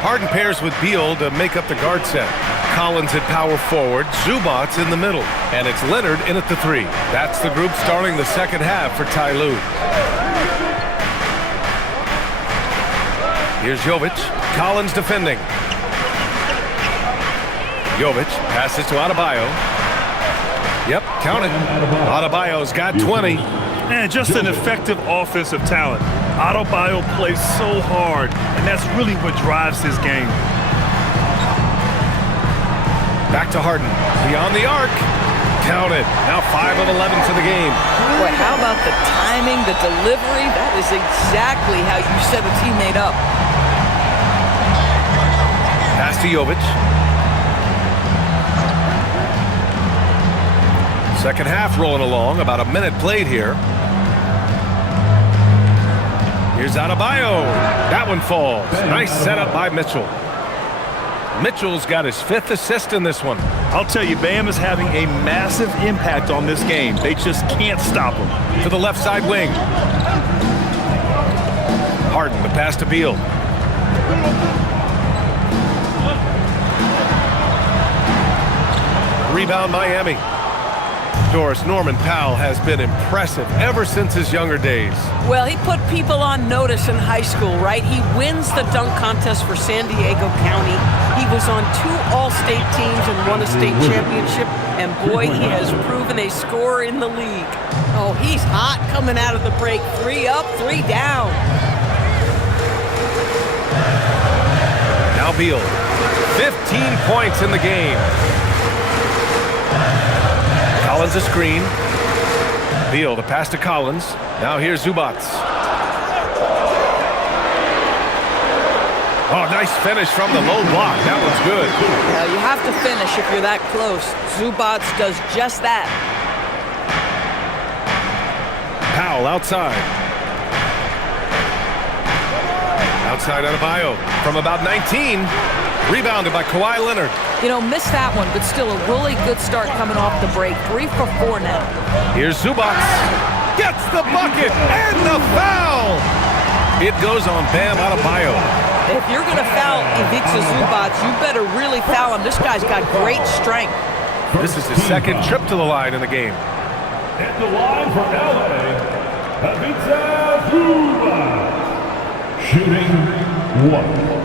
Harden pairs with Beal to make up the guard set. Collins at power forward, Zubac's in the middle, and it's Leonard in at the 3. That's the group starting the second half for Ty Lue. Here's Jovic, Collins defending. Jovic passes to Adebayo. Yep, count it. Adebayo's got 20. And just an effective offensive talent. Adebayo plays so hard, and that's really what drives his game. Back to Harden. Beyond the arc. Count it. Now 5 of 11 for the game. Boy, how about the timing, the delivery? That is exactly how you set a teammate up. Pass to Jovic. Second half rolling along. About a minute played here. Here's Adebayo. That one falls. Nice setup by Mitchell. Mitchell's got his 5th assist in this one. I'll tell you, Bam is having a massive impact on this game. They just can't stop him. To the left side wing. Harden, the pass to Beal. Rebound Miami. Doris, Norman Powell has been impressive ever since his younger days. Well, he put people on notice in high school, right? He wins the dunk contest for San Diego County. He was on 2 All-State teams and won a state championship. And boy, he has proven a scorer in the league. Oh, he's hot coming out of the break. 3 up, 3 down. Now Beal. 15 points in the game. Collins a screen. Beal the pass to Collins. Now here's Zubats. Oh, nice finish from the low block. That was good. Yeah, you have to finish if you're that close. Zubats does just that. Powell outside. Outside Adebayo from about 19. Rebounded by Kawhi Leonard. You know, missed that one, but still a really good start coming off the break. 3 for 4 now. Here's Zubats. Gets the bucket and the foul. It goes on Bam Adebayo. If you're going to foul Ivica Zubats, you better really foul him. This guy's got great strength. This is his second trip to the line in the game. At the line for LA, Ivica Zubats. Shooting 1.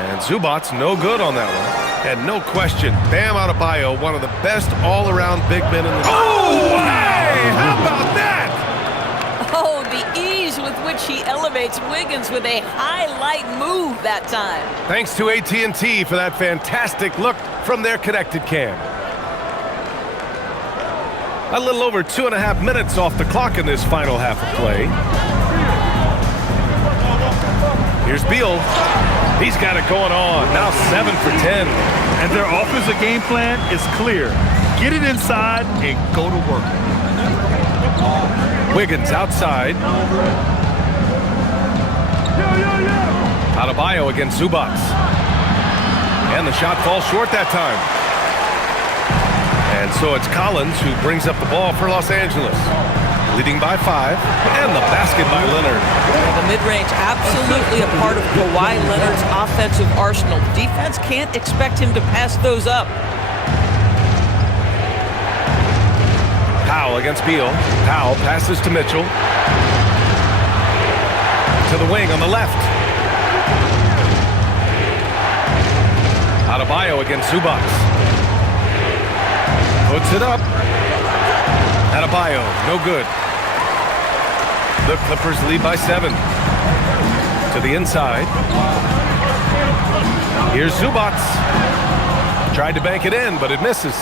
And Zubats no good on that one. And no question, Bam Adebayo, one of the best all-around big men in the league. Oh, hey! How about that? Oh, the ease with which he elevates Wiggins with a highlight move that time. Thanks to AT&T for that fantastic look from their connected cam. A little over 2.5 minutes off the clock in this final half of play. Here's Beal. He's got it going on. Now 7 for 10. And their offensive game plan is clear. Get it inside and go to work. Wiggins outside. Adebayo against Zubats. And the shot falls short that time. And so it's Collins who brings up the ball for Los Angeles. Leading by 5, and the basket by Leonard. The mid-range absolutely a part of Kawhi Leonard's offensive arsenal. Defense can't expect him to pass those up. Powell against Beal. Powell passes to Mitchell. To the wing on the left. Adebayo against Zubats. Puts it up. Adebayo, no good. The Clippers lead by 7. To the inside. Here's Zubats. Tried to bank it in, but it misses.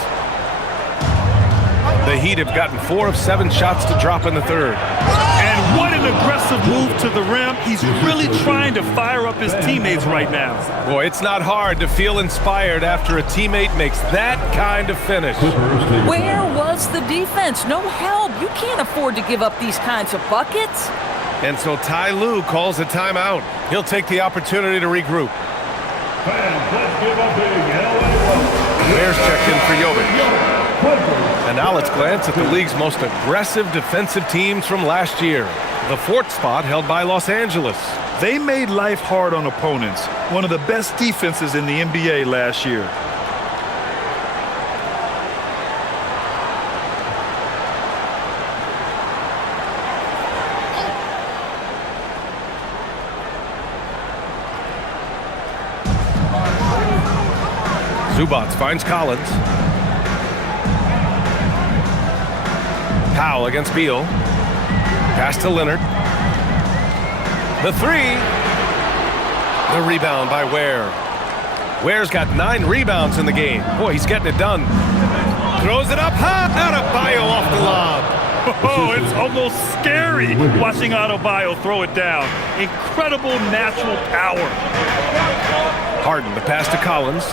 The Heat have gotten 4 of 7 shots to drop in the third. And what an aggressive move to the rim. He's really trying to fire up his teammates right now. Boy, it's not hard to feel inspired after a teammate makes that kind of finish. Where was the defense? No help. You can't afford to give up these kinds of buckets. And so Ty Lue calls a timeout. He'll take the opportunity to regroup. Fans, let's give a big LA. Bears checked in for Jovic. And now let's glance at the league's most aggressive defensive teams from last year. The 4th spot held by Los Angeles. They made life hard on opponents. One of the best defenses in the NBA last year. Zubats finds Collins. Powell against Beal. Pass to Leonard. The 3. The rebound by Ware. Ware's got 9 rebounds in the game. Boy, he's getting it done. Throws it up high. Adebayo off the lob. Oh, it's almost scary watching Adebayo throw it down. Incredible natural power. Harden, the pass to Collins.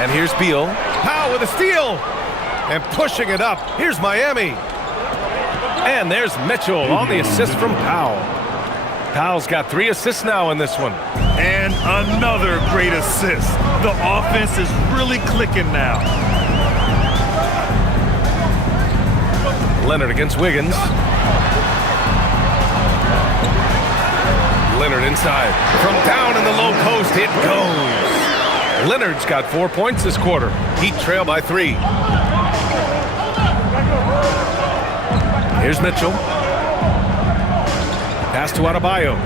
And here's Beal. Powell with a steal. And pushing it up. Here's Miami. And there's Mitchell on the assist from Powell. Powell's got 3 assists now in this one. And another great assist. The offense is really clicking now. Leonard against Wiggins. Leonard inside. From down in the low post, it goes. Leonard's got 4 points this quarter. Heat trail by 3. Here's Mitchell. Pass to Adebayo.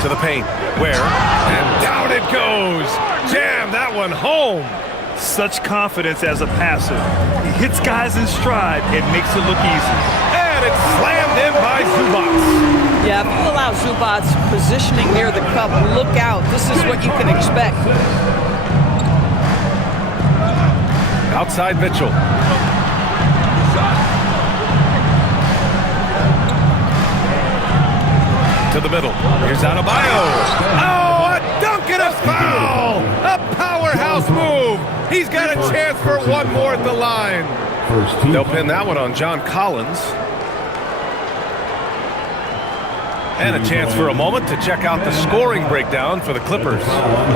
To the paint. Ware, and down it goes. Jam that one home. Such confidence as a passer. He hits guys in stride and makes it look easy. And it's slammed in by Zubac. Yeah, if you allow Zubac's positioning near the cup, look out. This is what you can expect. Outside Mitchell. To the middle. Here's Adebayo. Oh, a dunk and a foul! A powerhouse move. He's got a chance for one more at the line. They'll pin that one on John Collins. And a chance for a moment to check out the scoring breakdown for the Clippers.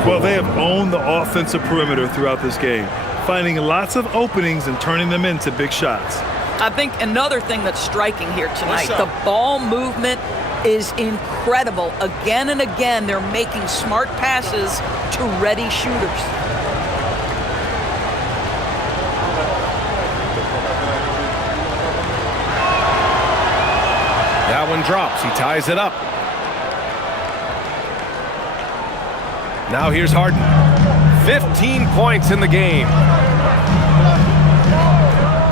Well, they have owned the offensive perimeter throughout this game, finding lots of openings and turning them into big shots. I think another thing that's striking here tonight, the ball movement is incredible. Again and again, they're making smart passes to ready shooters. That one drops. He ties it up. Now here's Harden. 15 points in the game.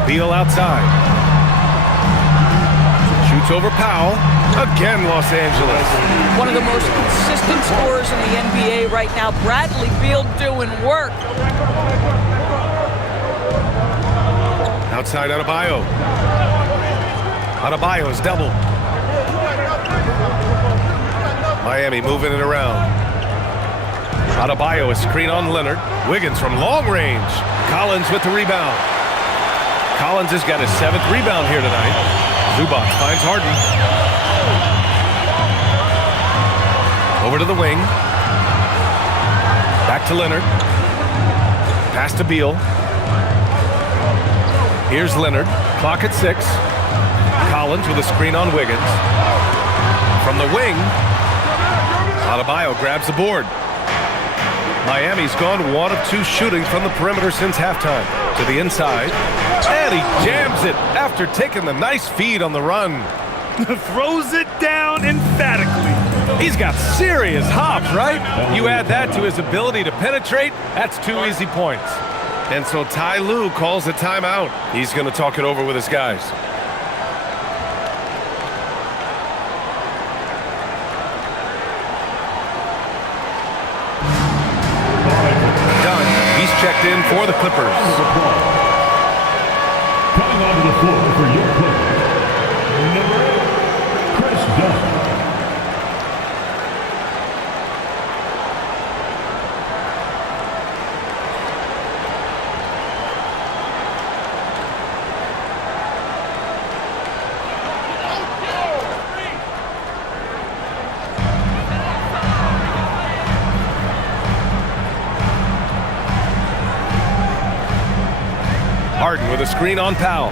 Beal outside. Shoots over Powell. Again, Los Angeles. One of the most consistent scorers in the NBA right now. Bradley Beal doing work. Outside Adebayo. Adebayo's double. Miami moving it around. Adebayo, a screen on Leonard. Wiggins from long range. Collins with the rebound. Collins has got his 7th rebound here tonight. Zubac finds Harden. Over to the wing. Back to Leonard. Pass to Beal. Here's Leonard. Clock at 6. Collins with a screen on Wiggins. From the wing, Adebayo grabs the board. Miami's gone 1 of 2 shooting from the perimeter since halftime. To the inside, and he jams it after taking the nice feed on the run. Throws it down emphatically. He's got serious hops, right? You add that to his ability to penetrate, that's 2 easy points. And so Ty Lue calls a timeout. He's going to talk it over with his guys. Checked in for the Clippers. Coming onto the floor for your Clippers, number 8, Chris Dunn. Harden with a screen on Powell.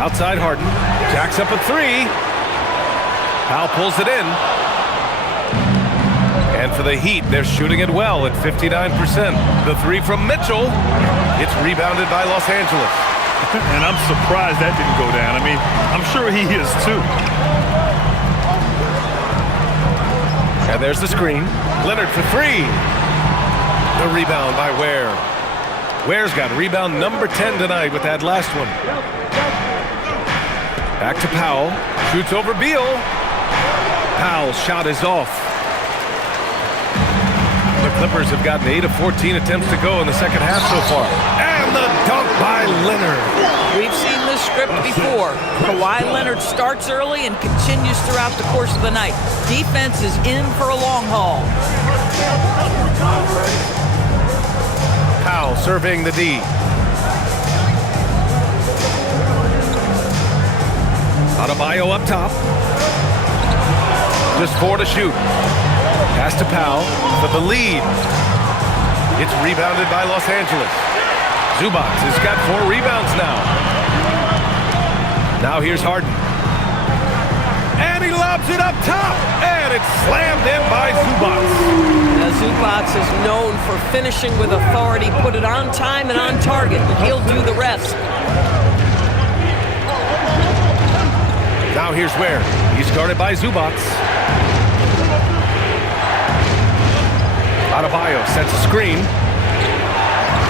Outside Harden. Jacks up a 3. Powell pulls it in. And for the Heat, they're shooting it well at 59%. The 3 from Mitchell. It's rebounded by Los Angeles. And I'm surprised that didn't go down. I mean, I'm sure he is too. And there's the screen. Leonard for 3. The rebound by Ware. Ware's got rebound number 10 tonight with that last one. Back to Powell. Shoots over Beal. Powell's shot is off. The Clippers have gotten 8 of 14 attempts to go in the second half so far. And the dunk by Leonard. We've seen this script before. Kawhi Leonard starts early and continues throughout the course of the night. Defense is in for a long haul. Powell surveying the D. Adebayo up top. Just 4 to shoot. Pass to Powell for the lead. It's rebounded by Los Angeles. Zubac has got 4 rebounds now. Now here's Harden. And he lobs it up top. And it's slammed in by Zubac. Now, Zubac is known for finishing with authority. Put it on time and on target. He'll do the rest. Now here's Ware. He's guarded by Zubac. Adebayo sets a screen.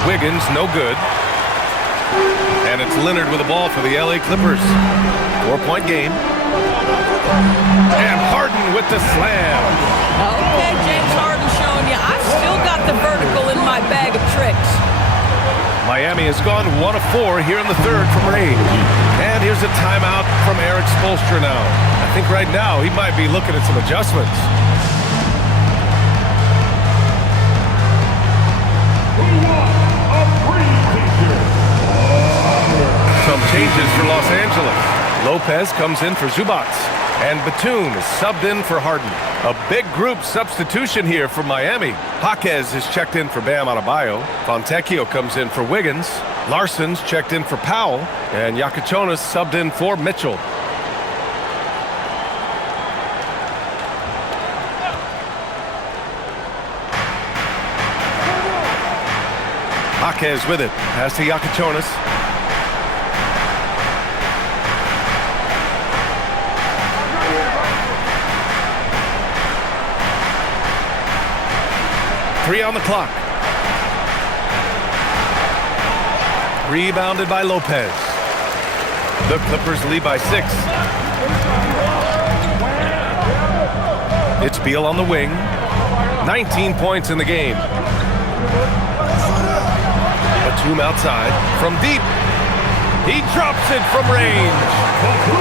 Wiggins, no good. And it's Leonard with the ball for the LA Clippers. 4-point game. And Harden with the slam. Okay, James Harden showing you, I've still got the vertical in my bag of tricks. Miami has gone 1 of 4 here in the third from range. And here's a timeout from Eric Spoelstra now. I think right now he might be looking at some adjustments. Some changes for Los Angeles. Lopez comes in for Zubac. And Batum is subbed in for Harden. A big group substitution here for Miami. Jaquez is checked in for Bam Adebayo. Fontecchio comes in for Wiggins. Larson's checked in for Powell. And Yakachonis subbed in for Mitchell. Jaquez with it. Pass to Yakachonis. Three on the clock. Rebounded by Lopez. The Clippers lead by 6. It's Beal on the wing. 19 points in the game. Batum outside from deep. He drops it from range.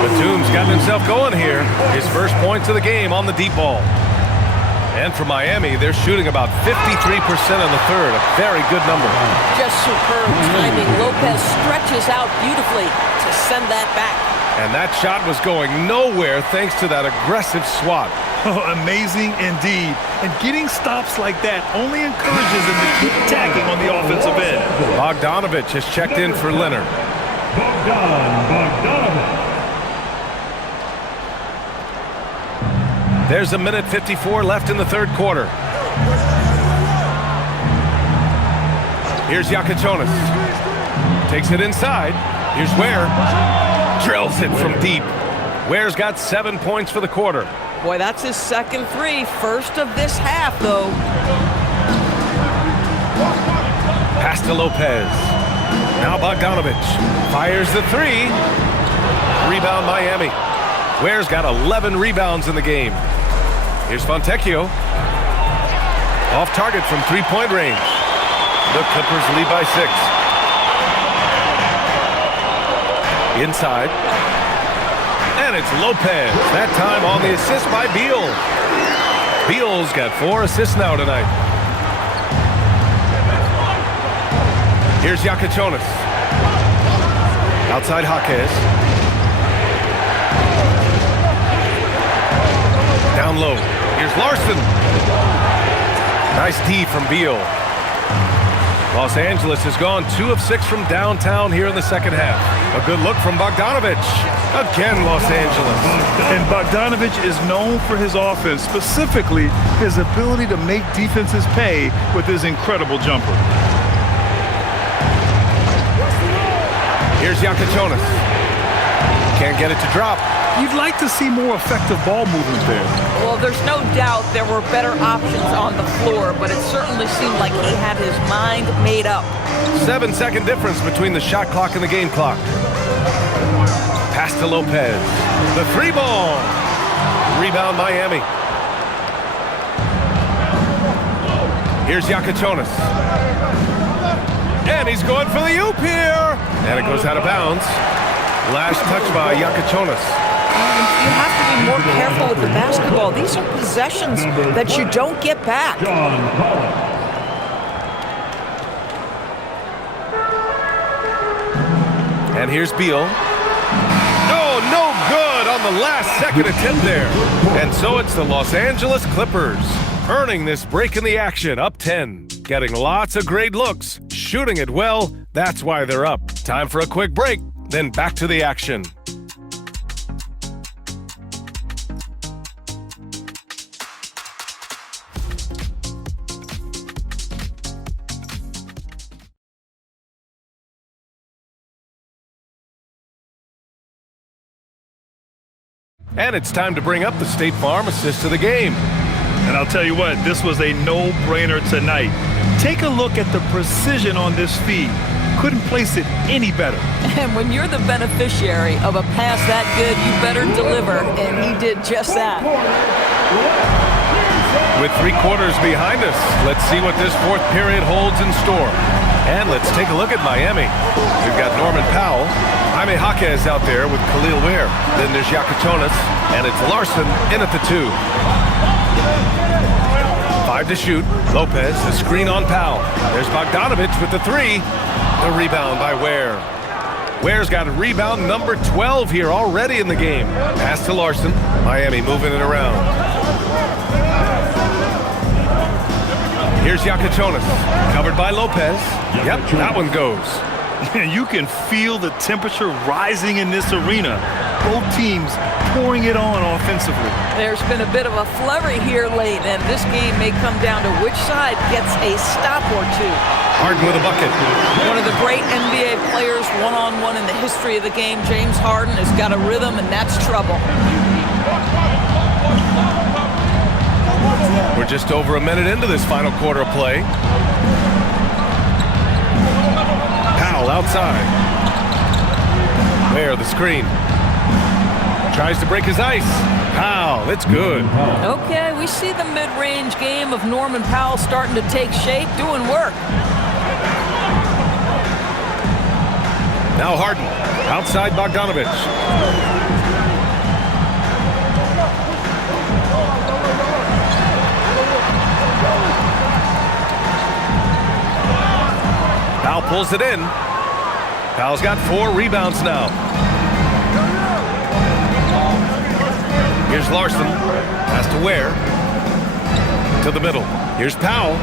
Batum's gotten himself going here. His first points of the game on the deep ball. And for Miami, they're shooting about 53% in the third. A very good number. Just superb timing. Lopez stretches out beautifully to send that back. And that shot was going nowhere thanks to that aggressive swat. Oh, amazing indeed. And getting stops like that only encourages him to keep attacking on the offensive end. Bogdanovich has checked in for Leonard. Bogdanovich. There's a minute 54 left in the third quarter. Here's Yakachonis. Takes it inside. Here's Ware. Drills it from deep. Ware's got 7 points for the quarter. Boy, that's his second three. First of this half, though. Pass to Lopez. Now Bogdanovich fires the three. Rebound Miami. Ware's got 11 rebounds in the game. Here's Fontecchio. Off target from three-point range. The Clippers lead by 6. Inside. And it's Lopez. That time on the assist by Beal. Beal's got 4 assists now tonight. Here's Yakachonis. Outside Jaquez. Down low. Here's Larson. Nice D from Beal. Los Angeles has gone 2 of 6 from downtown here in the second half. A good look from Bogdanovich. Again, Los Angeles. And Bogdanovich is known for his offense, specifically his ability to make defenses pay with his incredible jumper. Here's Yakachonis. Can't get it to drop. You'd like to see more effective ball movement there. Well, there's no doubt there were better options on the floor, but it certainly seemed like he had his mind made up. 7-second difference between the shot clock and the game clock. Pass to Lopez. The 3-ball. Rebound Miami. Here's Yakachonis. And he's going for the oop here. And it goes out of bounds. Last touch by Yakachonis. You have to be more careful with the basketball. These are possessions that you don't get back. And here's Beal. Oh, no good on the last second attempt there. And so it's the Los Angeles Clippers earning this break in the action, up 10. Getting lots of great looks, shooting it well. That's why they're up. Time for a quick break, then back to the action. And it's time to bring up the State Farm assist of the game. And I'll tell you what, this was a no-brainer tonight. Take a look at the precision on this feed. Couldn't place it any better. And when you're the beneficiary of a pass that good, you better deliver, and he did just that. With 3 quarters behind us, let's see what this fourth period holds in store. And let's take a look at Miami. We've got Norman Powell. Jaime Jaquez out there with Khalil Ware. Then there's Yakatonis, and it's Larson in at the 2. 5 to shoot. Lopez, the screen on Powell. There's Bogdanovich with the 3. The rebound by Ware. Ware's got a rebound number 12 here already in the game. Pass to Larson. Miami moving it around. Here's Yakatonis. Covered by Lopez. Yep, that one goes. You can feel the temperature rising in this arena. Both teams pouring it on offensively. There's been a bit of a flurry here late, and this game may come down to which side gets a stop or two. Harden with a bucket. One of the great NBA players one-on-one in the history of the game, James Harden, has got a rhythm, and that's trouble. We're just over a minute into this final quarter of play. Powell outside. Ware, the screen. Tries to break his ice. Powell, it's good. Okay, we see the mid-range game of Norman Powell starting to take shape, doing work. Now Harden, outside Bogdanovich. Powell pulls it in. Powell's got 4 rebounds now. Here's Larson. Pass to Ware. To the middle. Here's Powell.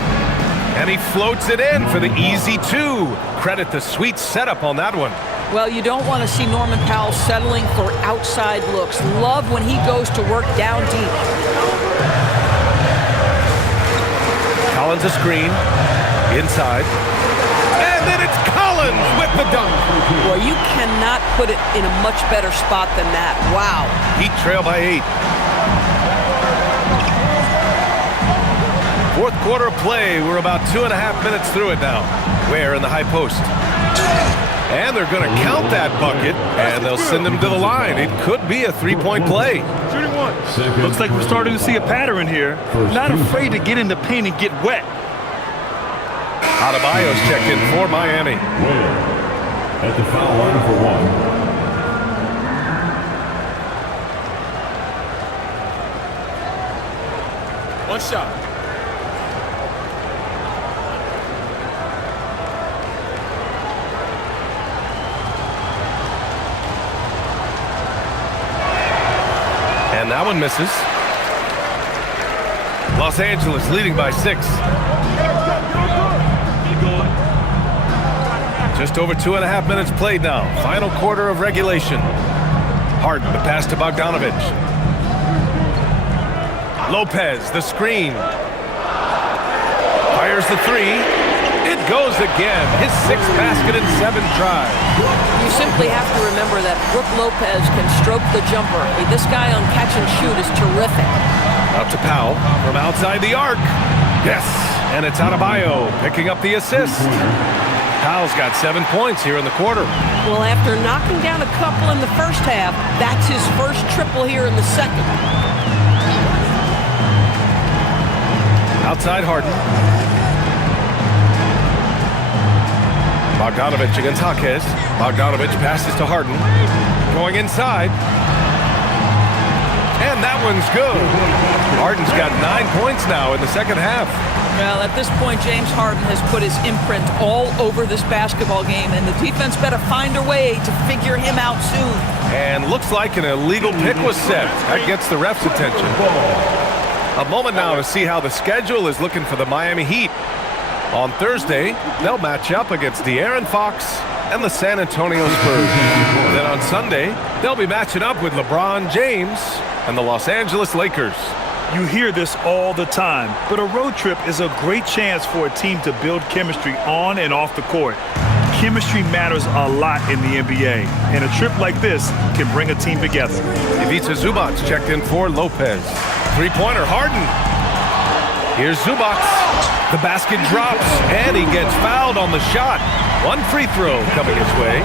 And he floats it in for the easy 2. Credit the sweet setup on that one. Well, you don't want to see Norman Powell settling for outside looks. Love when he goes to work down deep. Collins a screen. Inside. And then it's Collins with the dunk. Well, you cannot put it in a much better spot than that. Wow. Heat trail by 8. Fourth quarter of play. We're about 2.5 minutes through it now. Ware in the high post. And they're going to count that bucket, and they'll send him to the line. It could be a 3-point play. Looks like we're starting to see a pattern here. Not afraid to get in the paint and get wet. Adebayo's checked in for Miami. Ware at the foul line for 1. One shot. And that one misses. Los Angeles leading by 6. Just over 2.5 minutes played now. Final quarter of regulation. Harden, the pass to Bogdanovich. Lopez, the screen. Fires the 3. It goes again. His 6th basket in 7 tries. You simply have to remember that Brook Lopez can stroke the jumper. This guy on catch and shoot is terrific. Out to Powell from outside the arc. Yes, and it's Adebayo picking up the assist. Powell's got 7 points here in the quarter. Well, after knocking down a couple in the first half, that's his first triple here in the second. Outside Harden. Bogdanovich against Jaquez. Bogdanovich passes to Harden. Going inside. And that one's good. Harden's got 9 points now in the second half. Well, at this point, James Harden has put his imprint all over this basketball game, and the defense better find a way to figure him out soon. And looks like an illegal pick was set. That gets the ref's attention. A moment now to see how the schedule is looking for the Miami Heat. On Thursday, they'll match up against De'Aaron Fox and the San Antonio Spurs. Then on Sunday, they'll be matching up with LeBron James and the Los Angeles Lakers. You hear this all the time, but a road trip is a great chance for a team to build chemistry on and off the court. Chemistry matters a lot in the NBA, and a trip like this can bring a team together. Ivica Zubac's checked in for Lopez. 3-pointer, Harden. Here's Zubac. The basket drops, and he gets fouled on the shot. One free throw coming his way.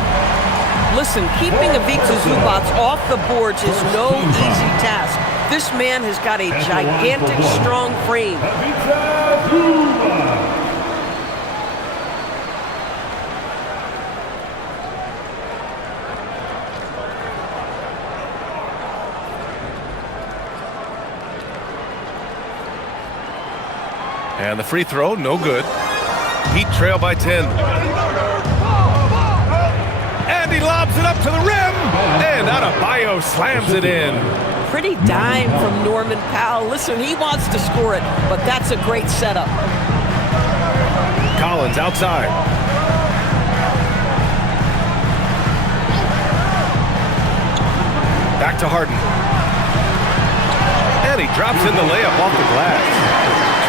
Listen, keeping Ivica Zubac off the boards is no easy task. This man has got a gigantic, strong frame. And the free throw, no good. Heat trail by 10. And he lobs it up to the rim. And Adebayo slams it in. Pretty dime from Norman Powell. Listen, he wants to score it, but that's a great setup. Collins outside. Back to Harden. And he drops in the layup off the glass.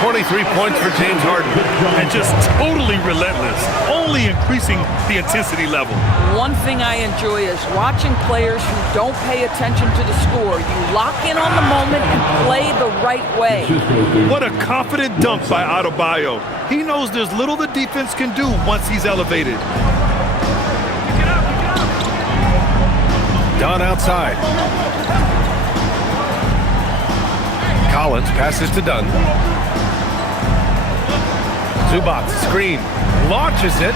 23 points for James Harden. And just totally relentless, only increasing the intensity level. One thing I enjoy is watching players who don't pay attention to the score. You lock in on the moment and play the right way. What a confident dunk by Adebayo. He knows there's little the defense can do once he's elevated. Dunn outside. Collins passes to Dunn. Zubac, screen, launches it.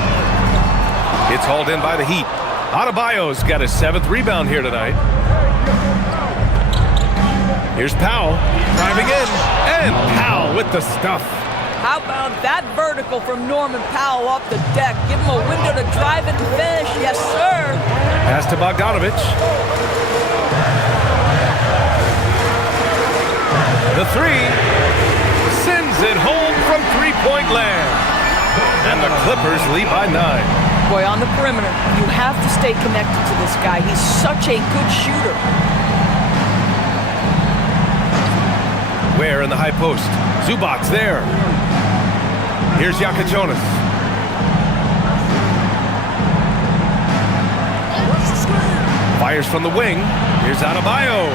It's hauled in by the Heat. Adebayo's got his 7th rebound here tonight. Here's Powell, driving in, and Powell with the stuff. How about that vertical from Norman Powell off the deck? Give him a window to drive it and finish. Yes, sir. Pass to Bogdanovich. The three sends it home from three-point land. And the Clippers lead by 9. Boy, on the perimeter, you have to stay connected to this guy. He's such a good shooter. Ware in the high post. Zubac's there. Here's Yakachonis. Fires from the wing. Here's Adebayo.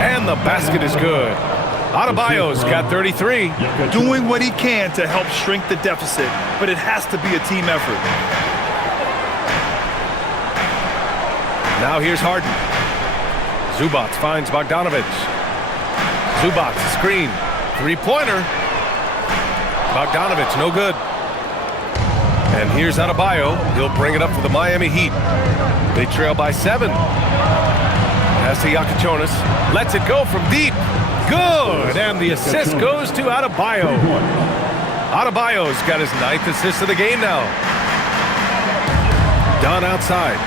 And the basket is good. Adebayo's got 33. Doing what he can to help shrink the deficit, but it has to be a team effort. Now here's Harden. Zubac finds Bogdanovich. Zubac, screen. Three-pointer. Bogdanovich, no good. And here's Adebayo. He'll bring it up for the Miami Heat. They trail by 7. Pass to Yakachonis. Lets it go from deep. Good. And the assist goes to Adebayo. Adebayo's got his 9th assist of the game now. Dunn outside.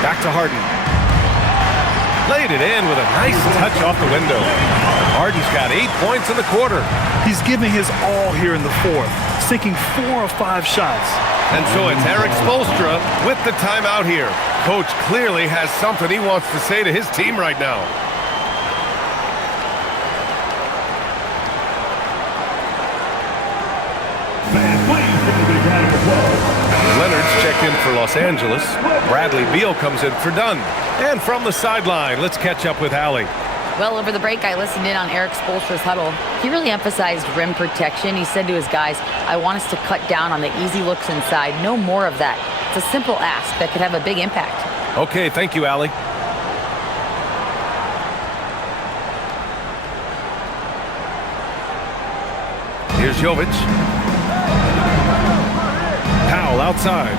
Back to Harden. Laid it in with a nice touch off the window. Harden's got 8 points in the quarter. He's giving his all here in the 4th, sinking 4 of 5 shots. And so it's Eric Spoelstra with the timeout here. Coach clearly has something he wants to say to his team right now. Leonard's checked in for Los Angeles. Bradley Beal comes in for Dunn. And from the sideline, let's catch up with Allie. Well, over the break, I listened in on Eric Spoelstra's huddle. He really emphasized rim protection. He said to his guys, I want us to cut down on the easy looks inside. No more of that. It's a simple ask that could have a big impact. Okay, thank you, Allie. Here's Jovic. Powell outside.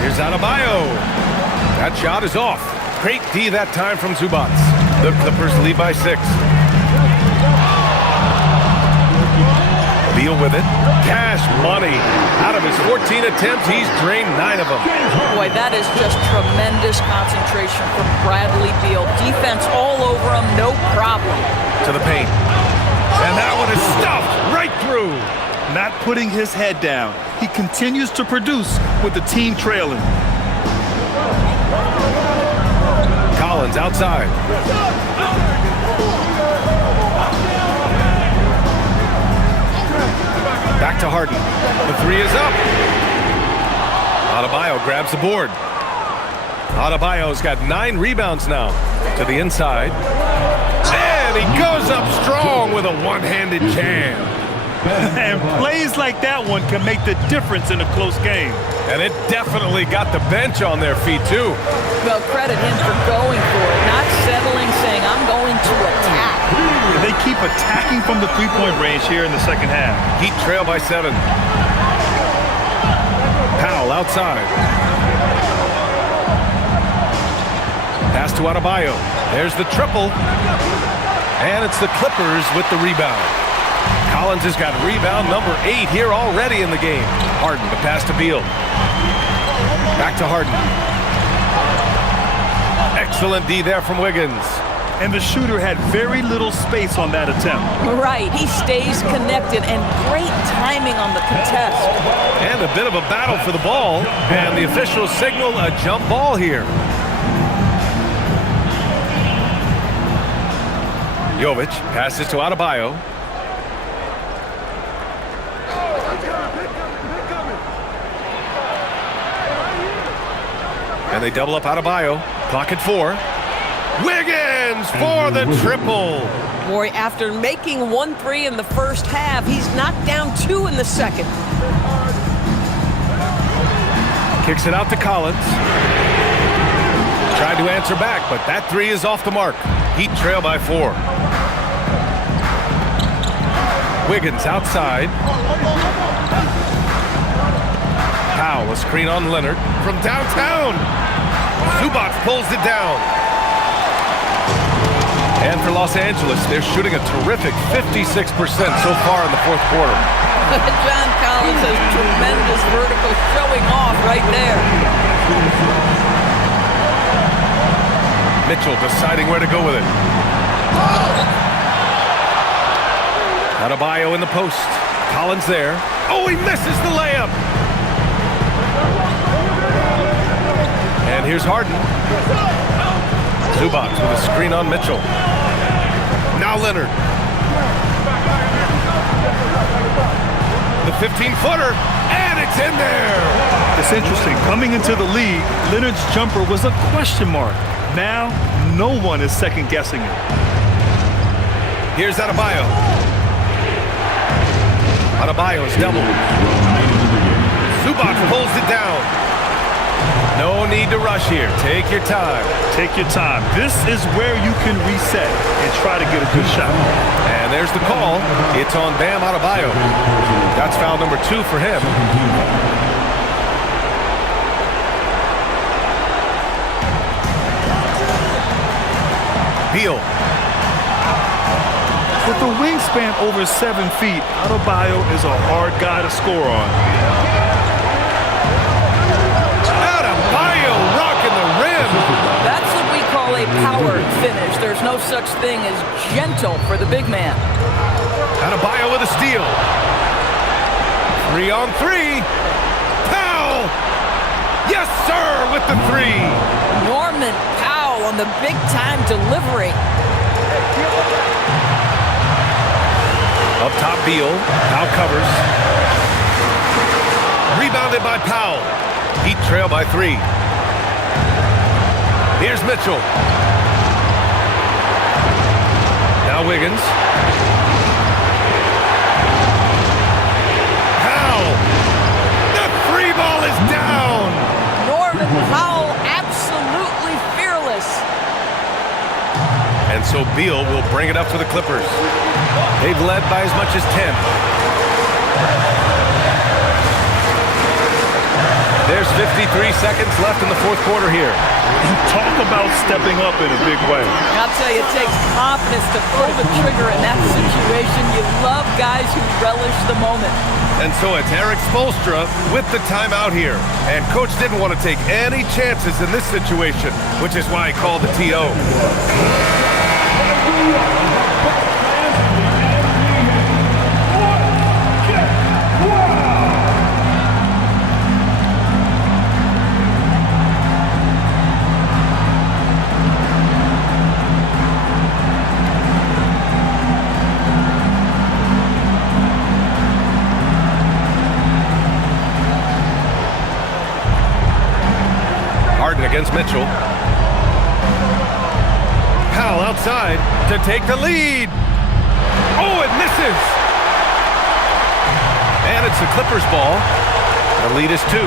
Here's Adebayo. That shot is off. Great D that time from Zubac. The Clippers lead by 6. Beal with it. Cash money. Out of his 14 attempts, he's drained 9 of them. Boy, that is just tremendous concentration from Bradley Beal. Defense all over him, no problem. To the paint. And that one is stuffed right through. Not putting his head down. He continues to produce with the team trailing. Collins outside. Back to Harden. The 3 is up. Adebayo grabs the board. Adebayo's got 9 rebounds now. To the inside. And he goes up strong with a one-handed jam. And plays like that one can make the difference in a close game. And it definitely got the bench on their feet, too. Well, credit him for going for it, not settling, saying, I'm going to attack. They keep attacking from the three-point range here in the second half. Heat trail by 7. Powell outside. Pass to Adebayo. There's the triple. And it's the Clippers with the rebound. Collins has got rebound number 8 here already in the game. Harden, the pass to Beal. Back to Harden. Excellent D there from Wiggins. And the shooter had very little space on that attempt. Right, he stays connected, and great timing on the contest. And a bit of a battle for the ball. And the officials signal a jump ball here. Jovic passes to Adebayo. And they double up Adebayo. Clock at 4. Wiggins for the triple. Boy, after making 1 3 in the first half, he's knocked down 2 in the second. Kicks it out to Collins. Tried to answer back, but that 3 is off the mark. Heat trail by 4. Wiggins outside. Powell, a screen on Leonard from downtown. Zubac pulls it down. And for Los Angeles, they're shooting a terrific 56% so far in the fourth quarter. John Collins has tremendous vertical showing off right there. Mitchell deciding where to go with it. Adebayo in the post. Collins there. Oh, he misses the layup. And here's Harden. Zubac with a screen on Mitchell. Now Leonard. The 15-footer, and it's in there. It's interesting. Coming into the league, Leonard's jumper was a question mark. Now, no one is second-guessing it. Here's Adebayo. Adebayo's double. Zubac pulls it down. No need to rush here. Take your time. Take your time. This is where you can reset and try to get a good shot. And there's the call. It's on Bam Adebayo. That's foul number 2 for him. Beal. With a wingspan over 7 feet, Adebayo is a hard guy to score on. Adebayo rocking the rim. That's what we call a powered finish. There's no such thing as gentle for the big man. Adebayo with a steal. 3 on 3. Powell. Yes, sir, with the 3. Norman Powell on the big-time delivery. Up top, Beal. Now covers. Rebounded by Powell. Heat trail by 3. Here's Mitchell. Now Wiggins. Powell. The 3 ball is down. Norman Powell absolutely fearless. And so Beal will bring it up for the Clippers. They've led by as much as 10. There's 53 seconds left in the fourth quarter here. Talk about stepping up in a big way. I'll tell you, it takes confidence to pull the trigger in that situation. You love guys who relish the moment. And so it's Eric Spoelstra with the timeout here. And Coach didn't want to take any chances in this situation, which is why he called the TO. Harden against Mitchell. Powell outside to take the lead. Oh, it misses. And it's the Clippers ball. The lead is 2.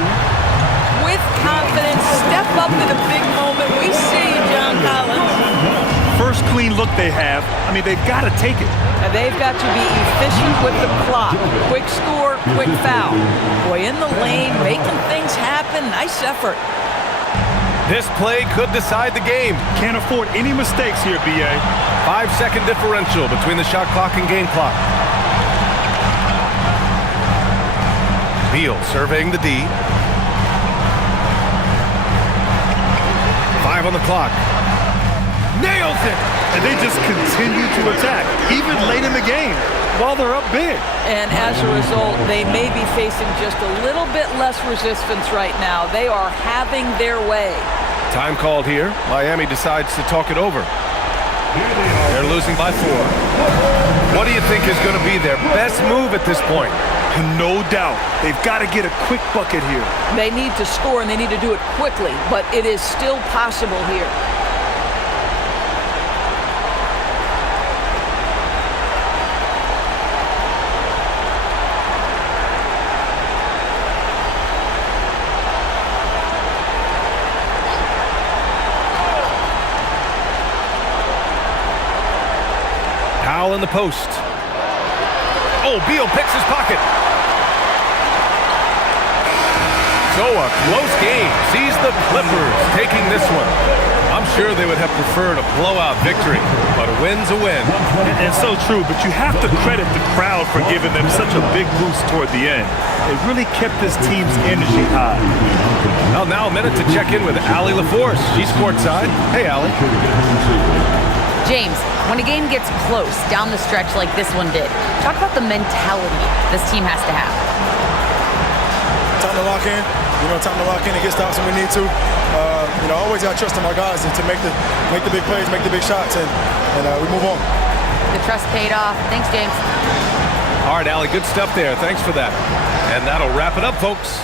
With confidence, step up to the big moment. We see you, John Collins. First clean look they have. I mean, they've got to take it. And they've got to be efficient with the clock. Quick score, quick foul. Boy, in the lane, making things happen. Nice effort. This play could decide the game. Can't afford any mistakes here, B.A. 5-second differential between the shot clock and game clock. Beal surveying the D. 5 on the clock. Nails it! And they just continue to attack, even late in the game, while they're up big. And as a result, they may be facing just a little bit less resistance right now. They are having their way. Time called here. Miami decides to talk it over. They're losing by 4. What do you think is going to be their best move at this point? No doubt. They've got to get a quick bucket here. They need to score, and they need to do it quickly, but it is still possible here. Powell in the post. Oh, Beal picks his pocket. So a close game sees the Clippers taking this one. I'm sure they would have preferred a blowout victory, but a win's a win. And so true, but you have to credit the crowd for giving them such a big boost toward the end. It really kept this team's energy high. Well, now a minute to check in with Allie LaForce. She's courtside. Hey, Allie. James, when a game gets close down the stretch like this one did, talk about the mentality this team has to have. Time to lock in. Time to lock in and get stops when we need to. Always got to trust in our guys to make the big plays, make the big shots, and we move on. The trust paid off. Thanks, James. All right, Allie, good stuff there. Thanks for that. And that'll wrap it up, folks.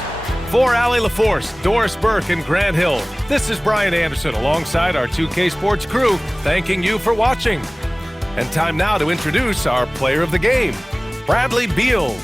For Allie LaForce, Doris Burke, and Grant Hill, this is Brian Anderson alongside our 2K Sports crew, thanking you for watching. And time now to introduce our player of the game, Bradley Beal.